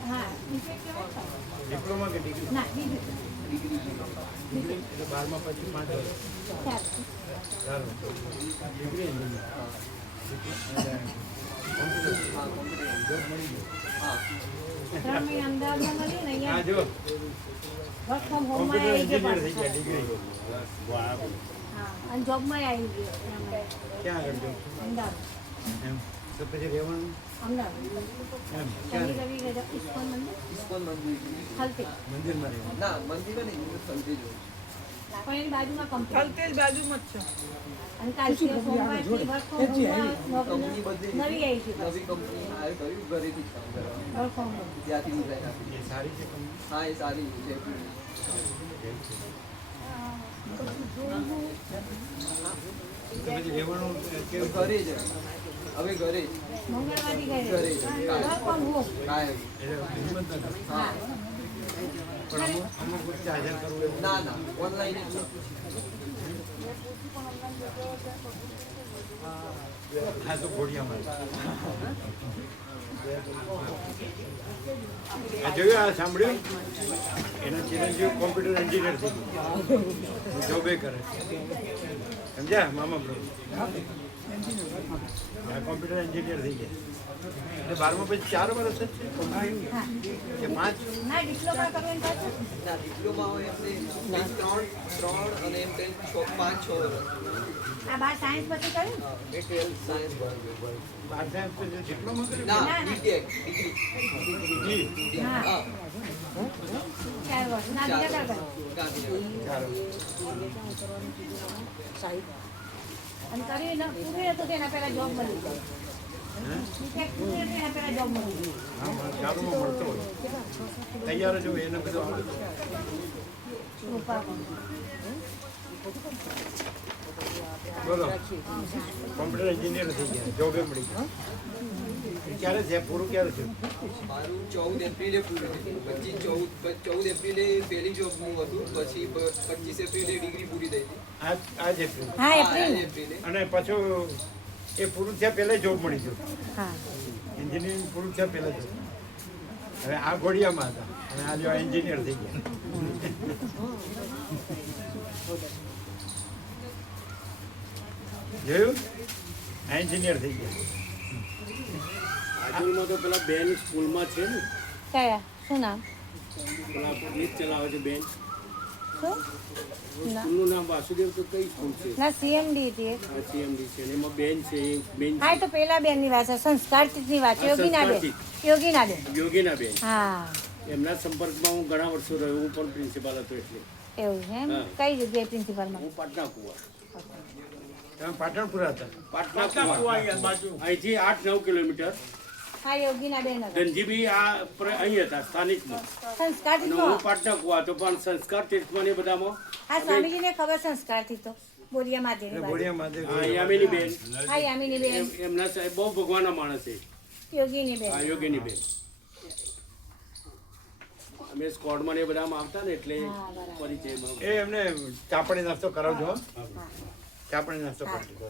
હા ડિપ્લોમા કે ડિગ્રી ના બીજું ડિગ્રી એટલે 12મા પછી 5 વર્ષ ચાલો સારું ડિગ્રી જોબ મળી ગયો 3 મહિના અમદાવાદમાં મળી ને હા અહીંયા જો વર્ક ફ્રોમ હોમમાં કોમ્પ્યુટર આવી ગયો એન્જિનિયર થઈ ગયા ડિગ્રી હા અને જોબમાં આવી ગયો ક્યાં આગળ જો અમદાવાદ એમ તો પછી રહેવાનું અમદાવાદ એમ શનિ ક્યાં રહે? રવિ રજા ઇસ્કોન મંદિર ઇસ્કોન મંદિર હલતી મંદિરમાં રહેવાનું ના મંદિર નહીં સંદેશ પણ એની બાજુમાં કંપની હલતેજ બાજુમાં જ છે અને કાલથી સોમવારથી વર્ક ફ્રોમ હોમમાં કંપની બધી નવી આવી છે નવી કંપની હાયર કર્યું ઘરેથી જ કામ કરવાનું વર્ક ફ્રોમ હોમ ત્યાંથી ડિઝાઇન આપી એ સારી છે કંપની હા એ સારી છે તો પછી રહેવાનું કેવું ઘરે જ હવે ઘરે જ મંગળવારથી ગઈ ઘરે જ વર્ક ફ્રોમ હોમ કાયમ એટલે હિંમતનગર હા પણ અમુક વખતે હાજર કરવું એવું ના ના ઓનલાઈન જ ખાસ ઘોડિયામાં આ જોયું આ સાંભળ્યું એના ચિરંજીવ કોમ્પ્યુટર એન્જિનિયર થઈ ગયો જોબે કરે સમજ્યા મામા પ્રભુ આ કોમ્પ્યુટર એન્જિનિયર થઈ ગયા એટલે 12મા પછી 4 વર્ષ જ છે કે 5 ના ડિપ્લોમા કરવાનું પાછું ના ડિપ્લોમા હોય એમને 3 અને એમ 5-6 વર્ષ આ બાર સાયન્સ પછી કર્યું મેં 12th સાયન્સ ભણ્યું 12 સાયન્સ પછી ડિપ્લોમા કર્યું ના ના. બીટેક ડિગ્રી જી હા હા 4 વર્ષ ના બીજા કયા ગાંધીનગર 4 અને કરી પૂરું હતું તેના પહેલા જોબ મળી ગઈ ફેક્ટરી એના પહેલા જોબ મળી હા ચાલુમાં મળતો હોય તૈયાર જ હોય એને બધું આવડે રૂપા બોલો કોમ્પ્યુટર એન્જિનિયર થઈ ગયા જોબે મળી ગયા ક્યારે છે પૂરું ક્યારે થયું મારું 14 એપ્રિલે પૂરું થયું. પછી 14 એપ્રિલે પહેલી જોબનું હતું, પછી 25 એપ્રિલે ડિગ્રી પૂરી થઈ હતી. આજ એપ્રિલ હા આ એપ્રિલ એપ્રિલે અને પાછું એ પૂરું થયા પહેલાં જોબ મળી ગયું હા એન્જિનિયરિંગ પૂરું થયા પહેલાં જોબ હવે આ ઘોડિયામાં હતા અને આ જો એન્જિનિયર થઈ ગયા જોયું આ એન્જિનિયર થઈ ગયા આજુમાં તો પેલા બેન સ્કૂલમાં છે ને કયા શું નામ પેલા ગીત ચલાવે છે બેન શું ના સ્કૂલનું નામ વાસુદેવ તો કઈ સ્કૂલ છે ના સીએમડી હતી એક. આ CMD છે અને એમાં બેન છે એક બેન હા એ તો પેલા બેન ની વાત છે સંસ્કારતીતની વાત છે. યોગીના બેન યોગીના બેન હા એમના સંપર્કમાં હું ઘણા વર્ષો રહ્યો. હું પણ પ્રિન્સિપાલ હતો એટલે એવું છે એમ હા. કઈ જગ્યાએ પ્રિન્સિપાલમાં હું પાટણા કુવા તમે પાટણપુરા હતા પાટણા કુવા અહીંથી 8-9 કિલોમીટર હા યોગીના બેન હતા ધનજીબી આ અહીં હતા સ્થાનિકમાં અને સંસ્કારતીતમાં હું પાટણા કુવા હતો પણ સંસ્કાર તીર્થમાં ને બધામાં હા સ્વામીજીને ખબર સંસ્કારથી તો બોરિયા માધેની એટલે વાત ઘોડિયા મહાદેવ આ યામિની બેન હા યામિની બેન એમના સાહેબ બહુ ભગવાનના માણસ છે યોગીની બેન આ યોગીની બેન અમે સ્કોડમાં ને એ બધામાં આવતા ને એટલે હા, બરાબર. પરિચયમાં એ એમને ચાપડી નાસ્તો કરાવજો હો. ચાપડી નાસ્તો કરજો